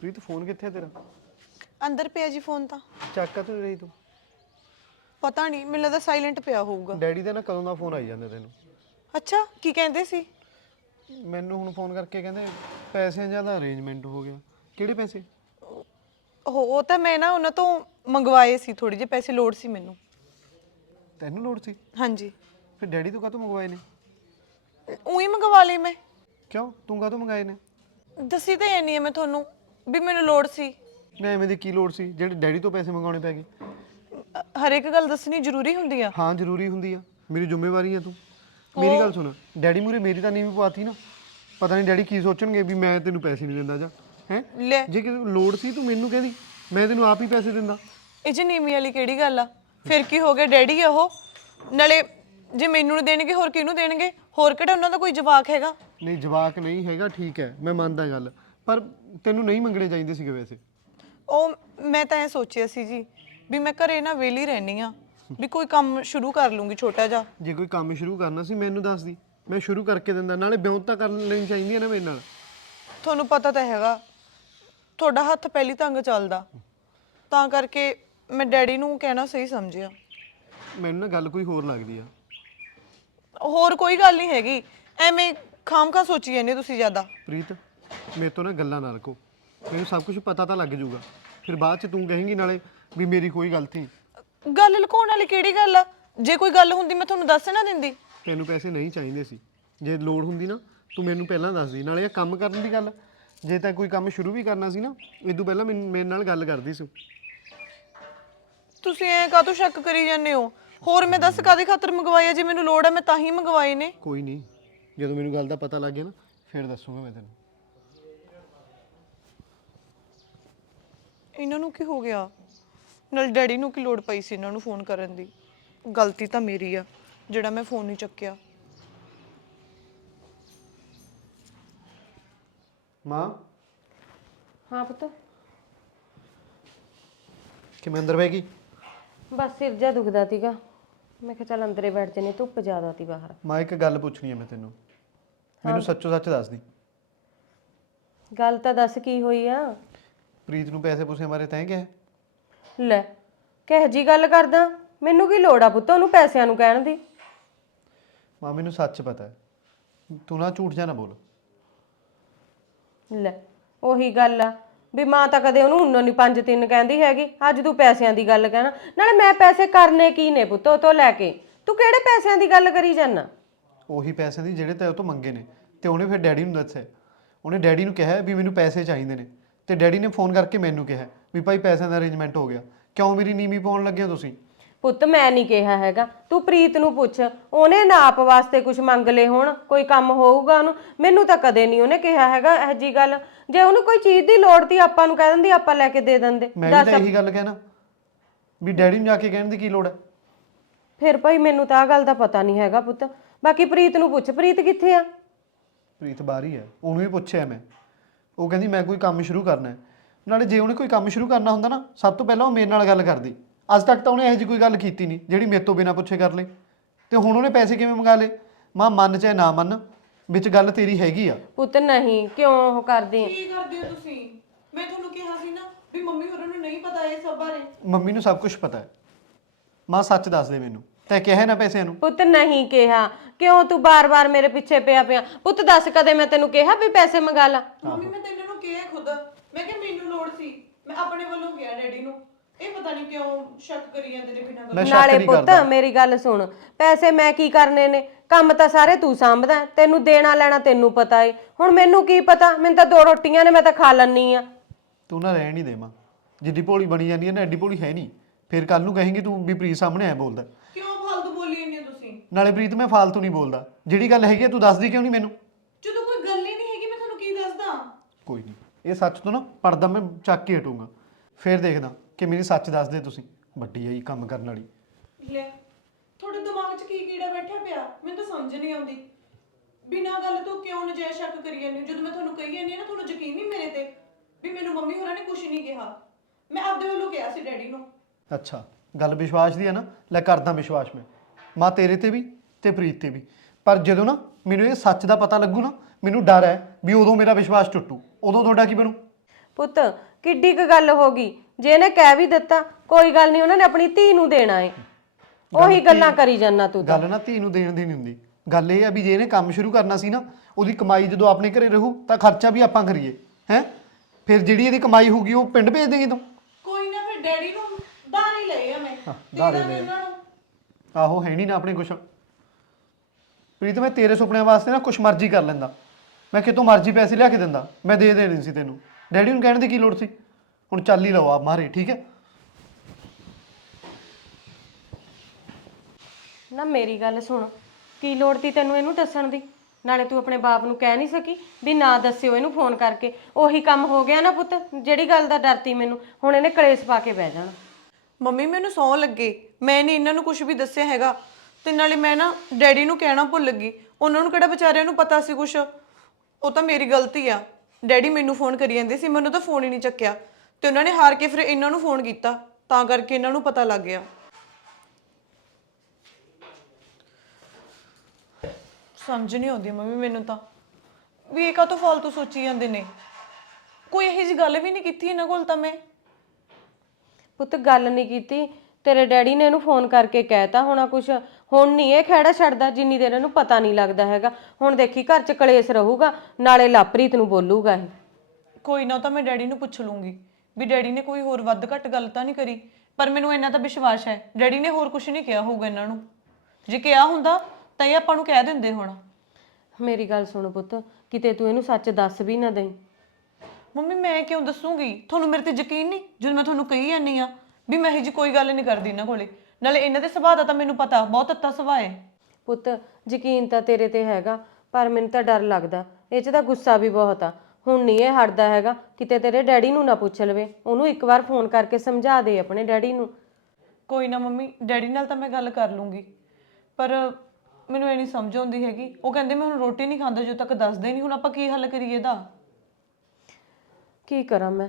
ਪ੍ਰੀਤ phone ਕਿੱਥੇ ਤੇਰਾ? ਅੰਦਰ ਪਿਆ ਜੀ ਫੋਨ ਤਾਂ। ਚੱਕ ਕਾ ਤੂੰ ਰਹੀ ਤੂੰ। ਪਤਾ ਨਹੀਂ ਮੈਨੂੰ ਲੱਗਦਾ ਸਾਇਲੈਂਟ ਪਿਆ ਹੋਊਗਾ। ਡੈਡੀ ਦਾ ਨਾ ਕਦੋਂ ਦਾ ਫੋਨ ਆਈ ਜਾਂਦਾ ਤੈਨੂੰ। ਅੱਛਾ ਕੀ ਕਹਿੰਦੇ ਸੀ? ਮੈਨੂੰ ਹੁਣ ਫੋਨ ਕਰਕੇ ਕਹਿੰਦੇ ਪੈਸਿਆਂ ਜ਼ਿਆਦਾ ਅਰੇਂਜਮੈਂਟ ਹੋ ਗਿਆ। ਕਿਹੜੇ ਪੈਸੇ? ਉਹ ਉਹ ਤਾਂ ਮੈਂ ਨਾ ਉਹਨਾਂ ਤੋਂ ਮੰਗਵਾਏ ਸੀ ਥੋੜੇ ਜਿਹੇ ਪੈਸੇ ਲੋੜ ਸੀ ਮੈਨੂੰ। ਤੈਨੂੰ ਲੋੜ ਸੀ? ਹਾਂਜੀ। ਫਿਰ ਡੈਡੀ ਤੋਂ ਕਾਹਤੋਂ ਮੰਗਵਾਏ ਨੇ? ਉਹੀ ਮੰਗਵਾ ਲਈ ਮੈਂ। ਕਿਉਂ? ਤੂੰ ਕਾਹਤੋਂ ਮੰਗਾਏ ਨੇ? ਦੱਸੀ ਤਾਂ ਨਹੀਂ ਹੈ ਮੈਂ ਤੁਹਾਨੂੰ। ਵੀ ਮੈਨੂੰ ਲੋੜ ਸੀ। ਨਾ ਐਵੇਂ ਦੀ ਕੀ ਲੋੜ ਸੀ ਜਿਹੜੇ ਡੈਡੀ ਤੋਂ ਪੈਸੇ ਮੰਗਾਉਣੇ ਪੈ ਗਏ? ਅ- ਹਰ ਇੱਕ ਗੱਲ ਦੱਸਣੀ ਜ਼ਰੂਰੀ ਹੁੰਦੀ ਆ। ਹਾਂ ਜ਼ਰੂਰੀ ਹੁੰਦੀ ਆ। ਮੇਰੀ ਜ਼ਿੰਮੇਵਾਰੀ ਆ ਤੂੰ। ਮੇਰੀ ਗੱਲ ਸੁਣ ਡੈਡੀ ਮੂਰੇ ਮੇਰੀ ਤਾਂ ਨੀਵੀਂ ਪਵਾਤੀ ਨਾ। ਪਤਾ ਨਹੀਂ ਡੈਡੀ ਕੀ ਸੋਚਣਗੇ ਵੀ ਮੈਂ ਤੈਨੂੰ ਪੈਸੇ ਨਹੀਂ ਦਿੰਦਾ ਜਾਂ ਹੈ? ਲੈ। ਜੇ ਕਿਸੇ ਨੂੰ ਲੋੜ ਸੀ ਤੂੰ ਮੈਨੂੰ ਕਹਿੰਦੀ ਮੈਂ ਤੈਨੂੰ ਆਪ ਹੀ ਪੈਸੇ ਦਿੰਦਾ। ਇਹ ਚ ਨੀਵੀਂ ਵਾਲੀ ਕਿਹੜੀ ਗੱਲ ਆ? ਫਿਰ ਕੀ ਹੋ ਗਿਆ ਡੈਡੀ ਆ ਉਹ? ਨਾਲੇ ਜੇ ਮੈਨੂੰ ਨਹੀਂ ਦੇਣਗੇ ਹੋਰ ਕਿਹਨੂੰ ਦੇਣਗੇ? ਹੋਰ ਕਿਹੜਾ ਉਹਨਾਂ ਦਾ ਕੋਈ ਜਵਾਕ ਹੈਗਾ? ਨਹੀਂ ਜਵਾਕ ਨਹੀਂ ਹੈਗਾ ਠੀਕ ਹੈ ਮੈਂ ਮੰਨਦਾ ਗੱਲ। ਪਰ ਤੈਨੂੰ ਨਹੀਂ ਮੰਗਣੇ ਚਾਹੀਦੇ ਸੀਗੇ ਵੈਸੇ। ਉਹ ਮੈਂ ਤਾਂ ਇਹ ਸੋਚਿਆ ਸੀ ਜੀ ਵੀ ਮੈਂ ਘਰੇ ਨਾ ਵਿਹਲੀ ਰਹਿਣੀ ਆ ਵੀ ਕੋਈ ਕੰਮ ਸ਼ੁਰੂ ਕਰ ਲੂੰਗੀ ਛੋਟਾ ਜਿਹਾ। ਜੇ ਕੋਈ ਕੰਮ ਸ਼ੁਰੂ ਕਰਨਾ ਸੀ ਮੈਨੂੰ ਦੱਸ ਦੀ। ਮੈਂ ਸ਼ੁਰੂ ਕਰਕੇ ਦਿੰਦਾ ਨਾਲੇ ਬਿਉਂਤ ਤਾਂ ਕਰ ਲੈਣੀ ਚਾਹੀਦੀ ਹੈ ਨਾ ਮੇਰੇ ਨਾਲ। ਤੁਹਾਨੂੰ ਪਤਾ ਤਾਂ ਹੈਗਾ ਤੁਹਾਡਾ ਹੱਥ ਪਹਿਲੀ ਤੰਗ ਚੱਲਦਾ। ਤਾਂ ਕਰਕੇ ਮੈਂ ਡੈਡੀ ਨੂੰ ਕਹਿਣਾ ਸਹੀ ਸਮਝਿਆ। ਮੈਨੂੰ ਨਾ ਗੱਲ ਕੋਈ ਹੋਰ ਲੱਗਦੀ ਆ। ਹੋਰ ਕੋਈ ਗੱਲ ਨਹੀਂ ਹੈਗੀ ਐਵੇਂ ਖਾਮਖਾ ਸੋਚੀ ਜਾਂਦੇ ਤੁਸੀਂ ਜ਼ਿਆਦਾ। ਪ੍ਰੀਤ ਮੇਰੇ ਤੋਂ ਨਾ ਗੱਲਾਂ ਨਾ ਰੱਖੋ। ਮੈਨੂੰ ਸਭ ਕੁਝ ਪਤਾ ਤਾਂ ਲੱਗ ਜਾਊਗਾ। ਫਿਰ ਬਾਅਦ ਚ ਤੂੰ ਕਹੇਂਗੀ ਨਾਲੇ ਵੀ ਮੇਰੀ ਕੋਈ ਗਲਤੀ। ਗੱਲ ਲੁਕਾਉਣ ਵਾਲੀ ਕਿਹੜੀ ਗੱਲ ਆ? ਜੇ ਕੋਈ ਗੱਲ ਹੁੰਦੀ ਮੈਂ ਤੁਹਾਨੂੰ ਦੱਸ ਨਾ ਦਿੰਦੀ। ਤੈਨੂੰ ਪੈਸੇ ਨਹੀਂ ਚਾਹੀਦੇ ਸੀ। ਜੇ ਲੋੜ ਹੁੰਦੀ ਨਾ ਤੂੰ ਮੈਨੂੰ ਪਹਿਲਾਂ ਦੱਸ ਦੀ। ਨਾਲੇ ਇਹ ਕੰਮ ਕਰਨ ਦੀ ਗੱਲ ਜੇ ਤਾਂ ਕੋਈ ਕੰਮ ਸ਼ੁਰੂ ਵੀ ਕਰਨਾ ਸੀ ਨਾ ਇਦੋਂ ਪਹਿਲਾਂ ਮੈਨੂੰ- ਮੇਰੇ ਨਾਲ ਗੱਲ ਕਰਦੀ ਸੀ। ਤੁਸੀਂ ਐ ਕਾਹਤੋਂ ਸ਼ੱਕ ਕਰੀ ਜਾਂਦੇ ਹੋ? ਹੋਰ ਮੈਂ ਦੱਸ ਕਾਦੇ ਖਾਤਰ ਮੰਗਵਾਏ ਆ? ਜੇ ਮੈਨੂੰ ਲੋੜ ਹੈ ਮੈਂ ਤਾਂ ਹੀ ਮੰਗਵਾਏ ਨੇ। ਕੋਈ ਨਹੀਂ। ਜਦੋਂ ਮੈਨੂੰ ਗੱਲ ਦਾ ਪਤਾ ਲੱਗ ਗਿਆ ਨਾ ਫਿਰ ਦੱਸੂਗਾ ਮੈਂ ਤੈਨੂੰ। ਇਹਨਾਂ ਨੂੰ ਕੀ ਹੋ ਗਿਆ? ਨਾਲ ਡੈਡੀ ਨੂੰ ਕੀ ਲੋੜ ਪਈ ਸੀ ਇਹਨਾਂ ਨੂੰ ਫੋਨ ਕਰਨ ਦੀ? ਗਲਤੀ ਤਾਂ ਮੇਰੀ ਆ ਜਿਹੜਾ ਮੈਂ ਫੋਨ ਨਹੀਂ ਚੱਕਿਆ। ਮਾਂ? ਹਾਂ ਪੁੱਤ। ਕਿ ਮੈਂ ਅੰਦਰ ਬਹਿ ਗਈ? ਬਸ ਸਿਰ ਜਾ ਦੁਖਦਾ ਸੀਗਾ। ਮੈਂ ਕਿਹਾ ਚੱਲ ਅੰਦਰੇ ਬੈਠ ਜਨੇ ਧੁੱਪ ਜ਼ਿਆਦਾ ਤੀ ਬਾਹਰ। ਮਾਂ ਇੱਕ ਗੱਲ ਪੁੱਛਣੀ ਹੈ ਮੈਂ ਤੈਨੂੰ। ਮੈਨੂੰ ਸੱਚੋ ਸੱਚ ਦੱਸ ਦੀ। ਗੱਲ ਤਾਂ ਦੱਸ ਕੀ ਹੋਈ ਆ? ਪ੍ਰੀਤ ਨੂੰ ਪੈਸੇ ਪੂਸੇ ਮਾਰੇ ਤੈਂ ਕਿਹਾ? ਲੈ ਕਿਹੋ ਜੀ ਗੱਲ ਕਰਦਾ? ਮੈਨੂੰ ਕੀ ਲੋੜ ਆ ਪੁੱਤ ਉਹਨੂੰ ਪੈਸਿਆਂ ਨੂੰ ਕਹਿਣ ਦੀ? ਮਾਂ ਮੈਨੂੰ ਸੱਚ ਪਤਾ ਹੈ। ਤੂੰ ਨਾ ਝੂਠ ਜਾ ਨਾ ਬੋਲ। ਲੈ ਉਹੀ ਗੱਲ ਆ। ਵੀ ਮਾਂ ਤਾਂ ਕਦੇ ਉਹਨੂੰ ਉਨੋਂ ਨਹੀਂ ਪੰਜ ਤਿੰਨ ਕਹਿੰਦੀ ਹੈਗੀ। ਅੱਜ ਤੂੰ ਪੈਸਿਆਂ ਦੀ ਗੱਲ ਕਹਿਣਾ। ਨਾਲੇ ਮੈਂ ਪੈਸੇ ਕਰਨੇ ਕੀ ਨੇ ਪੁੱਤ ਉਹ ਤੋਂ ਲੈ ਕੇ? ਤੂੰ ਕਿਹੜੇ ਪੈਸਿਆਂ ਦੀ ਗੱਲ ਕਰੀ ਜਾਂਦਾ ਉਹੀ ਪੈਸੇ ਦੀ ਜਿਹੜੇ ਤੈਂ ਉਹ ਤੋਂ ਮੰਗੇ ਨੇ। ਤੇ ਉਹਨੇ ਫਿਰ ਡੈਡੀ ਨੂੰ ਦੱਸਿਆ। ਉਹਨੇ ਡੈਡੀ ਨੂੰ ਕਿਹਾ ਵੀ ਮੈਨੂੰ ਪੈਸੇ ਚਾਹੀਦੇ ਨੇ। ਤੇ ਡੈਡੀ ਨੇ ਫੋਨ ਕਰਕੇ ਮੈਨੂੰ ਕਿਹਾ ਵੀ ਭਾਈ ਪੈਸਿਆਂ ਦਾ ਅਰੇਂਜਮੈਂਟ ਹੋ ਗਿਆ। ਕਿਉਂ ਮੇਰੀ ਨੀਵੀਂ ਪਾਉਣ ਲੱਗੇ ਹੋ ਤੁਸੀਂ? ਪੁੱਤ ਮੈਂ ਨਹੀਂ ਕਿਹਾ ਹੈਗਾ। ਤੂੰ ਪ੍ਰੀਤ ਨੂੰ ਪੁੱਛ। ਉਹਨੇ ਨਾਪ ਵਾਸਤੇ ਕੁਝ ਮੰਗ ਲਏ ਹੋਣ। ਕੋਈ ਕੰਮ ਹੋਊਗਾ ਉਹਨੂੰ। ਮੈਨੂੰ ਤਾਂ ਕਦੇ ਨਹੀਂ ਉਹਨੇ ਕਿਹਾ ਹੈਗਾ ਇਹ ਜੀ ਗੱਲ। ਜੇ ਉਹਨੂੰ ਕੋਈ ਚੀਜ਼ ਦੀ ਲੋੜ ਤੀ ਆਪਾਂ ਨੂੰ ਕਹਿ ਦਿੰਦੀ ਆਪਾਂ ਲੈ ਕੇ ਦੇ ਦਿੰਦੇ। ਮੈਂ ਵੀ ਤਾਂ ਇਹੀ ਗੱਲ ਕਹਿਣਾ। ਵੀ ਡੈਡੀ ਨੂੰ ਜਾ ਕੇ ਕਹਿਣ ਦੀ ਕੀ ਲੋੜ ਹੈ? ਫਿਰ ਭਾਈ ਮੈਨੂੰ ਤਾਂ ਆ ਗੱਲ ਦਾ ਪਤਾ ਨਹੀਂ ਹੈਗਾ ਪੁੱਤ। ਬਾਕੀ ਪ੍ਰੀਤ ਨੂੰ ਪੁੱਛ। ਪ੍ਰੀਤ ਕਿੱਥੇ ਆ? ਪ੍ਰੀਤ ਬਾਹਰ ਹੀ ਹੈ। ਉਹਨੂੰ ਵੀ ਪੁੱਛਿਆ ਮੈਂ। ਉਹ ਕਹਿੰਦੀ ਮੈਂ ਕੋਈ ਕੰਮ ਸ਼ੁਰੂ ਕਰਨਾ ਹੈ। ਨਾਲੇ ਜੇ ਉਹਨੇ ਕੋਈ ਕੰਮ ਸ਼ੁਰੂ ਕਰਨਾ ਹੁੰਦਾ ਨਾ ਸਭ ਤੋਂ ਪਹਿਲਾਂ ਉਹ ਮੇਰੇ ਨਾਲ ਗੱਲ ਕਰਦੀ। ਅੱਜ ਤੱਕ ਤਾਂ ਉਹਨੇ ਇਹੋ ਜਿਹੀ ਕੋਈ ਗੱਲ ਕੀਤੀ ਨਹੀਂ ਜਿਹੜੀ ਮੇਰੇ ਤੋਂ ਬਿਨਾਂ ਪੁੱਛੇ ਕਰ ਲੇ ਤੇ ਹੁਣ ਉਹਨੇ ਪੈਸੇ ਕਿਵੇਂ ਮੰਗਾ ਲੇ ਮਾਂ ਮੰਨ ਚਾਹੇ ਨਾ ਮੰਨ ਵਿੱਚ ਗੱਲ ਤੇਰੀ ਹੈਗੀ ਆ। ਪੁੱਤ ਨਹੀਂ ਕਿਉਂ ਉਹ ਕਰਦੀ? ਕੀ ਕਰਦੇ ਹੋ ਤੁਸੀਂ? ਮੈਂ ਤੁਹਾਨੂੰ ਕਿਹਾ ਸੀ ਨਾ ਵੀ ਮੰਮੀ ਹੋਰਾਂ ਨੂੰ ਨਹੀਂ ਪਤਾ ਇਹ ਸਭ ਬਾਰੇ। ਮੰਮੀ ਨੂੰ ਸਭ ਕੁਝ ਪਤਾ ਹੈ। ਮਾਂ ਸੱਚ ਦੱਸ ਦੇ ਮੈਨੂੰ। ਤੈਂ ਕਿਹਾ ਨਾ ਪੈਸਿਆਂ ਨੂੰ? ਪੁੱਤ ਨਹੀਂ ਕਿਹਾ। ਕਿਉਂ ਤੂੰ ਬਾਰ-ਬਾਰ ਮੇਰੇ ਪਿੱਛੇ ਪਿਆ ਪਿਆ? ਪੁੱਤ ਦੱਸ ਕਦੇ ਮੈਂ ਤੈਨੂੰ ਕਿਹਾ ਵੀ ਪੈਸੇ ਮੰਗਾ ਲਾ? ਮੰਮੀ ਮੈਂ ਤੈਨੂੰ ਨੂੰ ਕਿਹਾ ਖੁਦ। ਮੈਂ ਕਿਹਾ ਮੈਨੂੰ ਲੋੜ ਸੀ। ਮੈਂ ਆਪਣੇ ਵੱਲੋਂ ਕਿਹਾ ਡੈਡੀ ਨੂੰ। ਇਹ ਪਤਾ ਨਹੀਂ ਕਿਉਂ ਸ਼ੱਕ ਕਰੀ ਜਾਂਦੇ ਨੇ ਬਿਨਾਂ ਗੱਲ ਮੈਂ ਸ਼ੱਕ ਨਾਲੇ ਨਹੀਂ ਪੁੱਤ ਕਰਦਾ। ਮੇਰੀ ਗੱਲ ਸੁਣ। ਪੈਸੇ ਮੈਂ ਕੀ ਕਰਨੇ ਨੇ? ਕੰਮ ਤਾਂ ਸਾਰੇ ਤੂੰ ਸੰਭਦਾ ਤੈਨੂੰ ਦੇਣਾ ਲੈਣਾ ਤੈਨੂੰ ਪਤਾ ਏ। ਹੁਣ ਮੈਨੂੰ ਕੀ ਪਤਾ? ਮੈਨੂੰ ਤਾਂ ਦੋ ਰੋਟੀਆਂ ਨੇ ਮੈਂ ਤਾਂ ਖਾ ਲੈਣੀ ਆ ਤੂੰ ਨਾ ਰਹਿਣ ਹੀ ਦੇ ਮਾਂ ਜਿੱਡੀ ਭੋਲੀ ਬਣੀ ਜਾਂਦੀ ਹੈ ਨਾ ਐਡੀ ਭੋਲੀ ਹੈ ਨਹੀਂ। ਫਿਰ ਕੱਲ ਨੂੰ ਕਹੇਂਗੀ ਤੂੰ ਵੀ ਪ੍ਰੀਤ ਸਾਹਮਣੇ ਐ ਬੋਲਦਾ ਕਿਉਂ ਫालतू ਬੋਲੀ ਜਾਂਦੇ ਹੋ ਤੁਸੀਂ ਨਾਲੇ ਪ੍ਰੀਤ ਮੈਂ ਫਾਲਤੂ ਨਹੀਂ ਬੋਲਦਾ। ਜਿਹੜੀ ਗੱਲ ਹੈਗੀ ਆ ਤੂੰ ਦੱਸਦੀ ਕਿਉਂ ਨਹੀਂ ਮੈਨੂੰ? ਜਦੋਂ ਕੋਈ ਗੱਲ ਹੀ ਨਹੀਂ ਹੈਗੀ ਮੈਂ ਤੁਹਾਨੂੰ ਕੀ ਦੱਸਦਾ? ਕੋਈ ਨਹੀਂ। ਇਹ ਸੱਚ ਤੋਂ ਨਾ ਪਰਦਾ ਮੈਂ ਚੱਕ ਕੇ ਹਟੂੰਗਾ। ਫਿਰ ਦੇਖਦਾ ਕਿ ਮੇਰੀ ਸੱਚ ਦੱਸ ਦੇ ਤੁਸੀਂ ਵੱਡੀ ਆਈ ਕੰਮ ਕਰਨ ਵਾਲੀ। ਲੈ ਤੁਹਾਡੇ ਦਿਮਾਗ 'ਚ ਕੀ ਕੀੜਾ ਬੈਠਾ ਪਿਆ? ਮੈਨੂੰ ਤਾਂ ਸਮਝ ਨਹੀਂ ਆਉਂਦੀ। ਬਿਨਾਂ ਗੱਲ ਤੋਂ ਕਿਉਂ ਨਜਾਇਜ਼ ਸ਼ੱਕ ਕਰੀ ਜਾਂਦੇ ਹੋ? ਜਦੋਂ ਮੈਂ ਤੁਹਾਨੂੰ ਕਹੀ ਜਾਂਦੀ ਹਾਂ ਨਾ ਤੁਹਾਨੂੰ ਯਕੀਨ ਨਹੀਂ ਮੇਰੇ ਤੇ ਵੀ ਮੈਨੂੰ ਮੰਮੀ ਹੋਰਾਂ ਨੇ ਕੁਝ ਨਹੀਂ ਕਿਹਾ। ਮੈਂ ਆਪਦੇ ਵੱਲੋਂ ਕਿਹਾ ਸੀ ਡੈਡੀ ਨੂੰ। ਅੱਛਾ ਗੱਲ ਵਿਸ਼ਵਾਸ ਦੀ ਹੈ ਨਾ ਲੈ ਕਰਦਾ ਵਿਸ਼ਵਾਸ ਮੈਂ। ਮਾਂ ਤੇਰੇ ਤੇ ਵੀ ਤੇ ਪ੍ਰੀਤ ਤੇ ਵੀ। ਪਰ ਜਦੋਂ ਨਾ ਮੈਨੂੰ ਇਹ ਸੱਚ ਦਾ ਪਤਾ ਲੱਗੂ ਨਾ ਮੈਨੂੰ ਡਰ ਹੈ ਵੀ ਉਦੋਂ ਮੇਰਾ ਵਿਸ਼ਵਾਸ ਟੁੱਟੂ। ਉਦੋਂ ਤੁਹਾਡਾ ਕੀ ਬਣੂ? ਪੁੱਤ ਕਿੱਡੀ ਕੁ ਗੱਲ ਹੋ ਗਈ। ਜੇ ਇਹਨੇ ਕਹਿ ਵੀ ਦਿੱਤਾ ਕੋਈ ਗੱਲ ਨਹੀਂ ਉਹਨਾਂ ਨੇ ਆਪਣੀ ਧੀ ਨੂੰ ਦੇਣਾ ਏ। ਉਹੀ ਗੱਲਾਂ ਕਰੀ ਜਾਂਦਾ ਤੂੰ ਤਾਂ। ਗੱਲ ਨਾ ਧੀ ਨੂੰ ਦੇਣ ਦੀ ਨਹੀਂ ਹੁੰਦੀ। ਗੱਲ ਇਹ ਆ ਵੀ ਜੇ ਇਹਨੇ ਕੰਮ ਸ਼ੁਰੂ ਕਰਨਾ ਸੀ ਨਾ ਉਹਦੀ ਕਮਾਈ ਜਦੋਂ ਆਪਣੇ ਘਰੇ ਰਹੂ ਤਾਂ ਖਰਚਾ ਵੀ ਆਪਾਂ ਕਰੀਏ ਹੈ? ਫਿਰ ਜਿਹੜੀ ਇਹਦੀ ਕਮਾਈ ਹੋਊਗੀ ਉਹ ਪਿੰਡ ਭੇਜ ਦੇਗੀ ਤੂੰ। ਕੋਈ ਨਾ ਫਿਰ ਡੈਡੀ ਨੂੰ ਦਾਰੀ ਲਏ ਆ ਮੈਂ। ਦਾਰੇ ਦੇ ਉਹਨਾਂ ਨੂੰ। ਆਹੋ ਹੈ ਨਹੀਂ ਨਾ ਆਪਣੇ ਕੁਛ। ਪ੍ਰੀਤ, ਮੈਂ ਤੇਰੇ ਸੁਪਨਿਆਂ ਵਾਸਤੇ ਨਾ ਕੁਛ ਮਰਜ਼ੀ ਕਰ ਲੈਂਦਾ। ਮੈਂ ਕਿਤੋਂ ਮਰਜ਼ੀ ਪੈਸੇ ਲਿਆ ਕੇ ਦਿੰਦਾ। ਮੈਂ ਦੇ ਦੇਣੇ ਸੀ ਤੈਨੂੰ। ਡੈਡੀ ਨੂੰ ਕਹਿਣ ਦੀ ਕੀ ਲੋੜ ਸੀ? ਹੁਣ ਚੱਲ ਹੀ ਲਓ ਆ ਮਾਰੇ, ਠੀਕ ਹੈ? ਨਾ ਮੇਰੀ ਗੱਲ ਸੁਣ। ਕੀ ਲੋੜ ਤੀ ਤੈਨੂੰ ਇਹਨੂੰ ਦੱਸਣ ਦੀ? ਨਾਲੇ ਤੂੰ ਆਪਣੇ ਬਾਪ ਨੂੰ ਕਹਿ ਨਹੀਂ ਸਕੀ ਵੀ ਨਾ ਦੱਸਿਓ ਇਹਨੂੰ ਫੋਨ ਕਰਕੇ। ਉਹੀ ਕੰਮ ਹੋ ਗਿਆ ਨਾ ਪੁੱਤ, ਜਿਹੜੀ ਗੱਲ ਦਾ ਡਰਤੀ ਮੈਨੂੰ। ਹੁਣ ਇਹਨੇ ਕਲੇਸ਼ ਪਾ ਕੇ ਬਹਿ ਜਾਣਾ। ਮੰਮੀ ਮੈਨੂੰ ਸੌ ਲੱਗੇ। ਮੈਂ ਨਹੀਂ ਇਹਨਾਂ ਨੂੰ ਕੁਝ ਵੀ ਦੱਸਿਆ ਹੈਗਾ। ਤੇ ਨਾਲੇ ਮੈਂ ਨਾ ਡੈਡੀ ਨੂੰ ਕਹਿਣਾ ਭੁੱਲ ਗਈ। ਉਹਨਾਂ ਨੂੰ ਕਿਹੜਾ ਵਿਚਾਰਿਆਂ ਨੂੰ ਪਤਾ ਸੀ ਕੁਝ ਉਹ ਤਾਂ ਮੇਰੀ ਗਲਤੀ ਆ। ਡੈਡੀ ਮੈਨੂੰ ਫੋਨ ਕਰੀ ਜਾਂਦੇ ਸੀ, ਮੈਨੂੰ ਤਾਂ ਫੋਨ ਹੀ ਨਹੀਂ ਚੱਕਿਆ। ਤੇ ਉਹਨਾਂ ਨੇ ਹਾਰ ਕੇ ਫਿਰ ਇਹਨਾਂ ਨੂੰ ਫੋਨ ਕੀਤਾ। ਤਾਂ ਕਰਕੇ ਇਹਨਾਂ ਨੂੰ ਪਤਾ ਲੱਗ ਗਿਆ। ਸਮਝ ਨਹੀਂ ਆਉਂਦੀ ਮੰਮੀ ਮੈਨੂੰ ਤਾਂ। ਵੀ ਇਹ ਕਾਹਤੋਂ ਫਾਲਤੂ ਸੋਚੀ ਜਾਂਦੇ ਨੇ? ਕੋਈ ਇਹੋ ਜਿਹੀ ਗੱਲ ਵੀ ਨਹੀਂ ਕੀਤੀ ਇਹਨਾਂ ਕੋਲ ਤਾਂ ਮੈਂ। ਪੁੱਤ ਗੱਲ ਨਹੀਂ ਕੀਤੀ। ਤੇਰੇ ਡੈਡੀ ਨੇ ਇਹਨੂੰ ਫੋਨ ਕਰਕੇ ਕਹਿਤਾ ਹੋਣਾ ਕੁਛ। ਹੁਣ ਨਹੀਂ ਇਹ ਖਹਿੜਾ ਛੱਡਦਾ ਜਿੰਨੀ ਦੇਰ ਇਹਨੂੰ ਪਤਾ ਨਹੀਂ ਲੱਗਦਾ ਹੈਗਾ। ਹੁਣ ਦੇਖੀ ਘਰ 'ਚ ਕਲੇਸ਼ ਰਹੂਗਾ ਨਾਲੇ ਲਾਪਰੀਤ ਨੂੰ ਬੋਲੂਗਾ ਇਹ। ਕੋਈ ਨਾ ਉਹ ਤਾਂ ਮੈਂ ਡੈਡੀ ਨੂੰ ਪੁੱਛ ਲੂੰਗੀ। ਵੀ ਡੈਡੀ ਨੇ ਕੋਈ ਹੋਰ ਵੱਧ ਘੱਟ ਗੱਲ ਤਾਂ ਨਹੀਂ ਕਰੀ? ਪਰ ਮੈਨੂੰ ਇੰਨਾ ਤਾਂ ਵਿਸ਼ਵਾਸ ਹੈ। ਡੈਡੀ ਨੇ ਹੋਰ ਕੁਝ ਨਹੀਂ ਕਿਹਾ ਹੋਊਗਾ ਇਹਨਾਂ ਨੂੰ। ਜੇ ਕਿਹਾ ਹੁੰਦਾ ਤਾਂ ਇਹ ਆਪਾਂ ਨੂੰ ਕਹਿ ਦਿੰਦੇ ਹੁਣ। ਮੇਰੀ ਗੱਲ ਸੁਣ ਪੁੱਤ ਕਿਤੇ ਤੂੰ ਇਹਨੂੰ ਸੱਚ ਦੱਸ ਵੀ ਨਾ ਦੇਈਂ। ਮੰਮੀ ਮੈਂ ਕਿਉਂ ਦੱਸੂਗੀ? ਤੁਹਾਨੂੰ ਮੇਰੇ ਤੇ ਯਕੀਨ ਨਹੀਂ? ਜਦੋਂ ਮੈਂ ਤੁਹਾਨੂੰ ਕਹੀ ਜਾਂਦੀ ਆ ਵੀ ਮੈਂ ਇਹ ਜੀ ਕੋਈ ਗੱਲ ਨਹੀਂ ਕਰਦੀ ਇਹਨਾਂ ਕੋਲੇ। ਨਾਲੇ ਇਹਨਾਂ ਦੇ ਸੁਭਾਅ ਦਾ ਤਾਂ ਮੈਨੂੰ ਪਤਾ ਬਹੁਤ ਅੱਤਾ ਸੁਭਾਅ ਹੈ। ਪੁੱਤ ਯਕੀਨ ਤਾਂ ਤੇਰੇ ਤੇ ਹੈਗਾ ਪਰ ਮੈਨੂੰ ਤਾਂ ਡਰ ਲੱਗਦਾ। ਇਹ 'ਚ ਤਾਂ ਗੁੱਸਾ ਵੀ ਬਹੁਤ ਆ। ਹੁਣ ਨਹੀਂ ਇਹ ਹਟਦਾ ਹੈਗਾ ਕਿਤੇ ਤੇਰੇ ਡੈਡੀ ਨੂੰ ਨਾ ਪੁੱਛ ਲਵੇ। ਉਹਨੂੰ ਇੱਕ ਵਾਰ ਫੋਨ ਕਰਕੇ ਸਮਝਾ ਦੇ ਆਪਣੇ ਡੈਡੀ ਨੂੰ। ਕੋਈ ਨਾ ਮੰਮੀ ਡੈਡੀ ਨਾਲ ਤਾਂ ਮੈਂ ਗੱਲ ਕਰ ਲੂੰਗੀ। ਪਰ ਮੈਨੂੰ ਇਹ ਨਹੀਂ ਸਮਝ ਆਉਂਦੀ ਹੈਗੀ। ਉਹ ਕਹਿੰਦੇ ਮੈਂ ਹੁਣ ਰੋਟੀ ਨਹੀਂ ਖਾਂਦਾ ਜਦੋਂ ਤੱਕ ਦੱਸਦੇ ਨਹੀਂ ਹੁਣ ਆਪਾਂ ਕੀ ਹੱਲ ਕਰੀਏ ਇਹਦਾ। ਕੀ ਕਰਾਂ ਮੈਂ?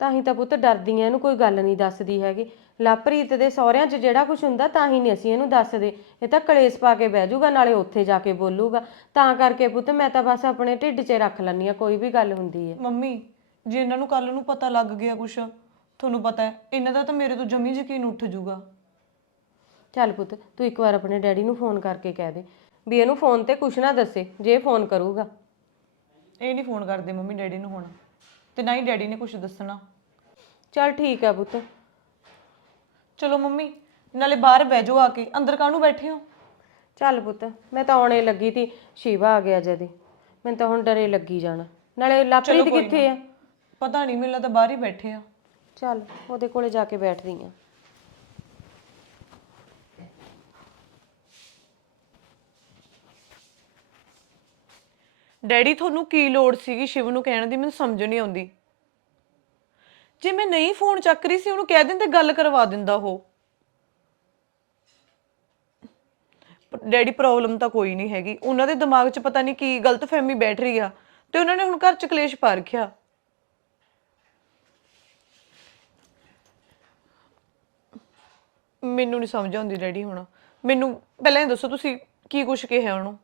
ਤਾਂ ਹੀ ਤਾਂ ਪੁੱਤ ਡਰਦੀ ਐ ਇਹਨੂੰ ਕੋਈ ਗੱਲ ਨਹੀਂ ਦੱਸਦੀ ਹੈਗੀ। ਲਾਪਰੀਤ ਦੇ ਸਹੁਰਿਆਂ 'ਚ ਜਿਹੜਾ ਕੁਝ ਹੁੰਦਾ ਤਾਂ ਹੀ ਨਹੀਂ ਅਸੀਂ ਇਹਨੂੰ ਦੱਸਦੇ। ਇਹ ਤਾਂ ਕਲੇਸ਼ ਪਾ ਕੇ ਬਹਿ ਜਾਊਗਾ ਨਾਲੇ ਉੱਥੇ ਜਾ ਕੇ ਬੋਲੂਗਾ। ਤਾਂ ਕਰਕੇ ਪੁੱਤ ਮੈਂ ਤਾਂ ਬਸ ਆਪਣੇ ਢਿੱਡ 'ਚ ਰੱਖ ਲੈਂਦੀ ਆ ਕੋਈ ਵੀ ਗੱਲ ਹੁੰਦੀ ਹੈ। ਮੰਮੀ ਜੇ ਇਹਨਾਂ ਨੂੰ ਕੱਲ ਨੂੰ ਪਤਾ ਲੱਗ ਗਿਆ ਕੁਛ ਤੁਹਾਨੂੰ ਪਤਾ ਹੈ ਇਹਨਾਂ ਦਾ ਤਾਂ ਮੇਰੇ ਤੋਂ ਜਮੀ ਯਕੀਨ ਉੱਠ ਜਾਊਗਾ। ਚੱਲ ਪੁੱਤ ਤੂੰ ਇੱਕ ਵਾਰ ਆਪਣੇ ਡੈਡੀ ਨੂੰ ਫੋਨ ਕਰਕੇ ਕਹਿ ਦੇ ਵੀ ਇਹਨੂੰ ਫੋਨ ਤੇ ਕੁਛ ਨਾ ਦੱਸੇ ਜੇ ਫੋਨ ਕਰੂਗਾ। ਇਹ ਨਹੀਂ ਫੋਨ ਕਰਦੇ ਮੰਮੀ ਡੈਡੀ ਨੂੰ ਹੁਣ। ਤੇ ਨਾ ਹੀ ਡੈਡੀ ਨੇ ਕੁਝ ਦੱਸਣਾ। ਚੱਲ ਠੀਕ ਆ ਪੁੱਤ। ਚਲੋ ਮੰਮੀ ਨਾਲੇ ਬਾਹਰ ਬਹਿ ਜਾਓ ਆ ਕੇ। ਅੰਦਰ ਕਾਹਨੂੰ ਬੈਠੇ ਹੋ? ਚੱਲ ਪੁੱਤ ਮੈਂ ਤਾਂ ਆਉਣੇ ਲੱਗੀ ਤੀ ਸ਼ਿਵਾ ਆ ਗਿਆ ਜਦੀ। ਮੈਨੂੰ ਤਾਂ ਹੁਣ ਡਰੇ ਲੱਗੀ ਜਾਣਾ। ਨਾਲੇ ਲਾਪਰੀਤ ਕਿੱਥੇ ਆ? ਪਤਾ ਨਹੀਂ ਮੈਨੂੰ ਲੱਗਦਾ ਬਾਹਰ ਹੀ ਬੈਠੇ ਆ। ਚੱਲ ਉਹਦੇ ਕੋਲੇ ਜਾ ਕੇ ਬੈਠਦੀ ਆ। ਡੈਡੀ, ਤੁਹਾਨੂੰ ਕੀ ਲੋੜ ਸੀਗੀ ਸ਼ਿਵ ਨੂੰ ਕਹਿਣ ਦੀ? ਮੈਨੂੰ ਸਮਝ ਨਹੀਂ ਆਉਂਦੀ। ਜੇ ਮੈਂ ਨਹੀਂ ਫੋਨ ਚੱਕ ਰਹੀ ਸੀ, ਉਹਨੂੰ ਕਹਿ ਦਿੰਦੇ, ਗੱਲ ਕਰਵਾ ਦਿੰਦਾ ਉਹ। ਡੈਡੀ, ਪ੍ਰੋਬਲਮ ਤਾਂ ਕੋਈ ਨਹੀਂ ਹੈਗੀ। ਉਹਨਾਂ ਦੇ ਦਿਮਾਗ 'ਚ ਪਤਾ ਨਹੀਂ ਕੀ ਗਲਤਫਹਿਮੀ ਬੈਠ ਰਹੀ ਆ, ਤੇ ਉਹਨਾਂ ਨੇ ਹੁਣ ਘਰ 'ਚ ਕਲੇਸ਼ ਪਾ ਰੱਖਿਆ। ਮੈਨੂੰ ਨਹੀਂ ਸਮਝ ਆਉਂਦੀ ਡੈਡੀ ਹੁਣ। ਮੈਨੂੰ ਪਹਿਲਾਂ ਇਹ ਦੱਸੋ, ਤੁਸੀਂ ਕੀ ਕੁਛ ਕਿਹਾ ਉਹਨੂੰ?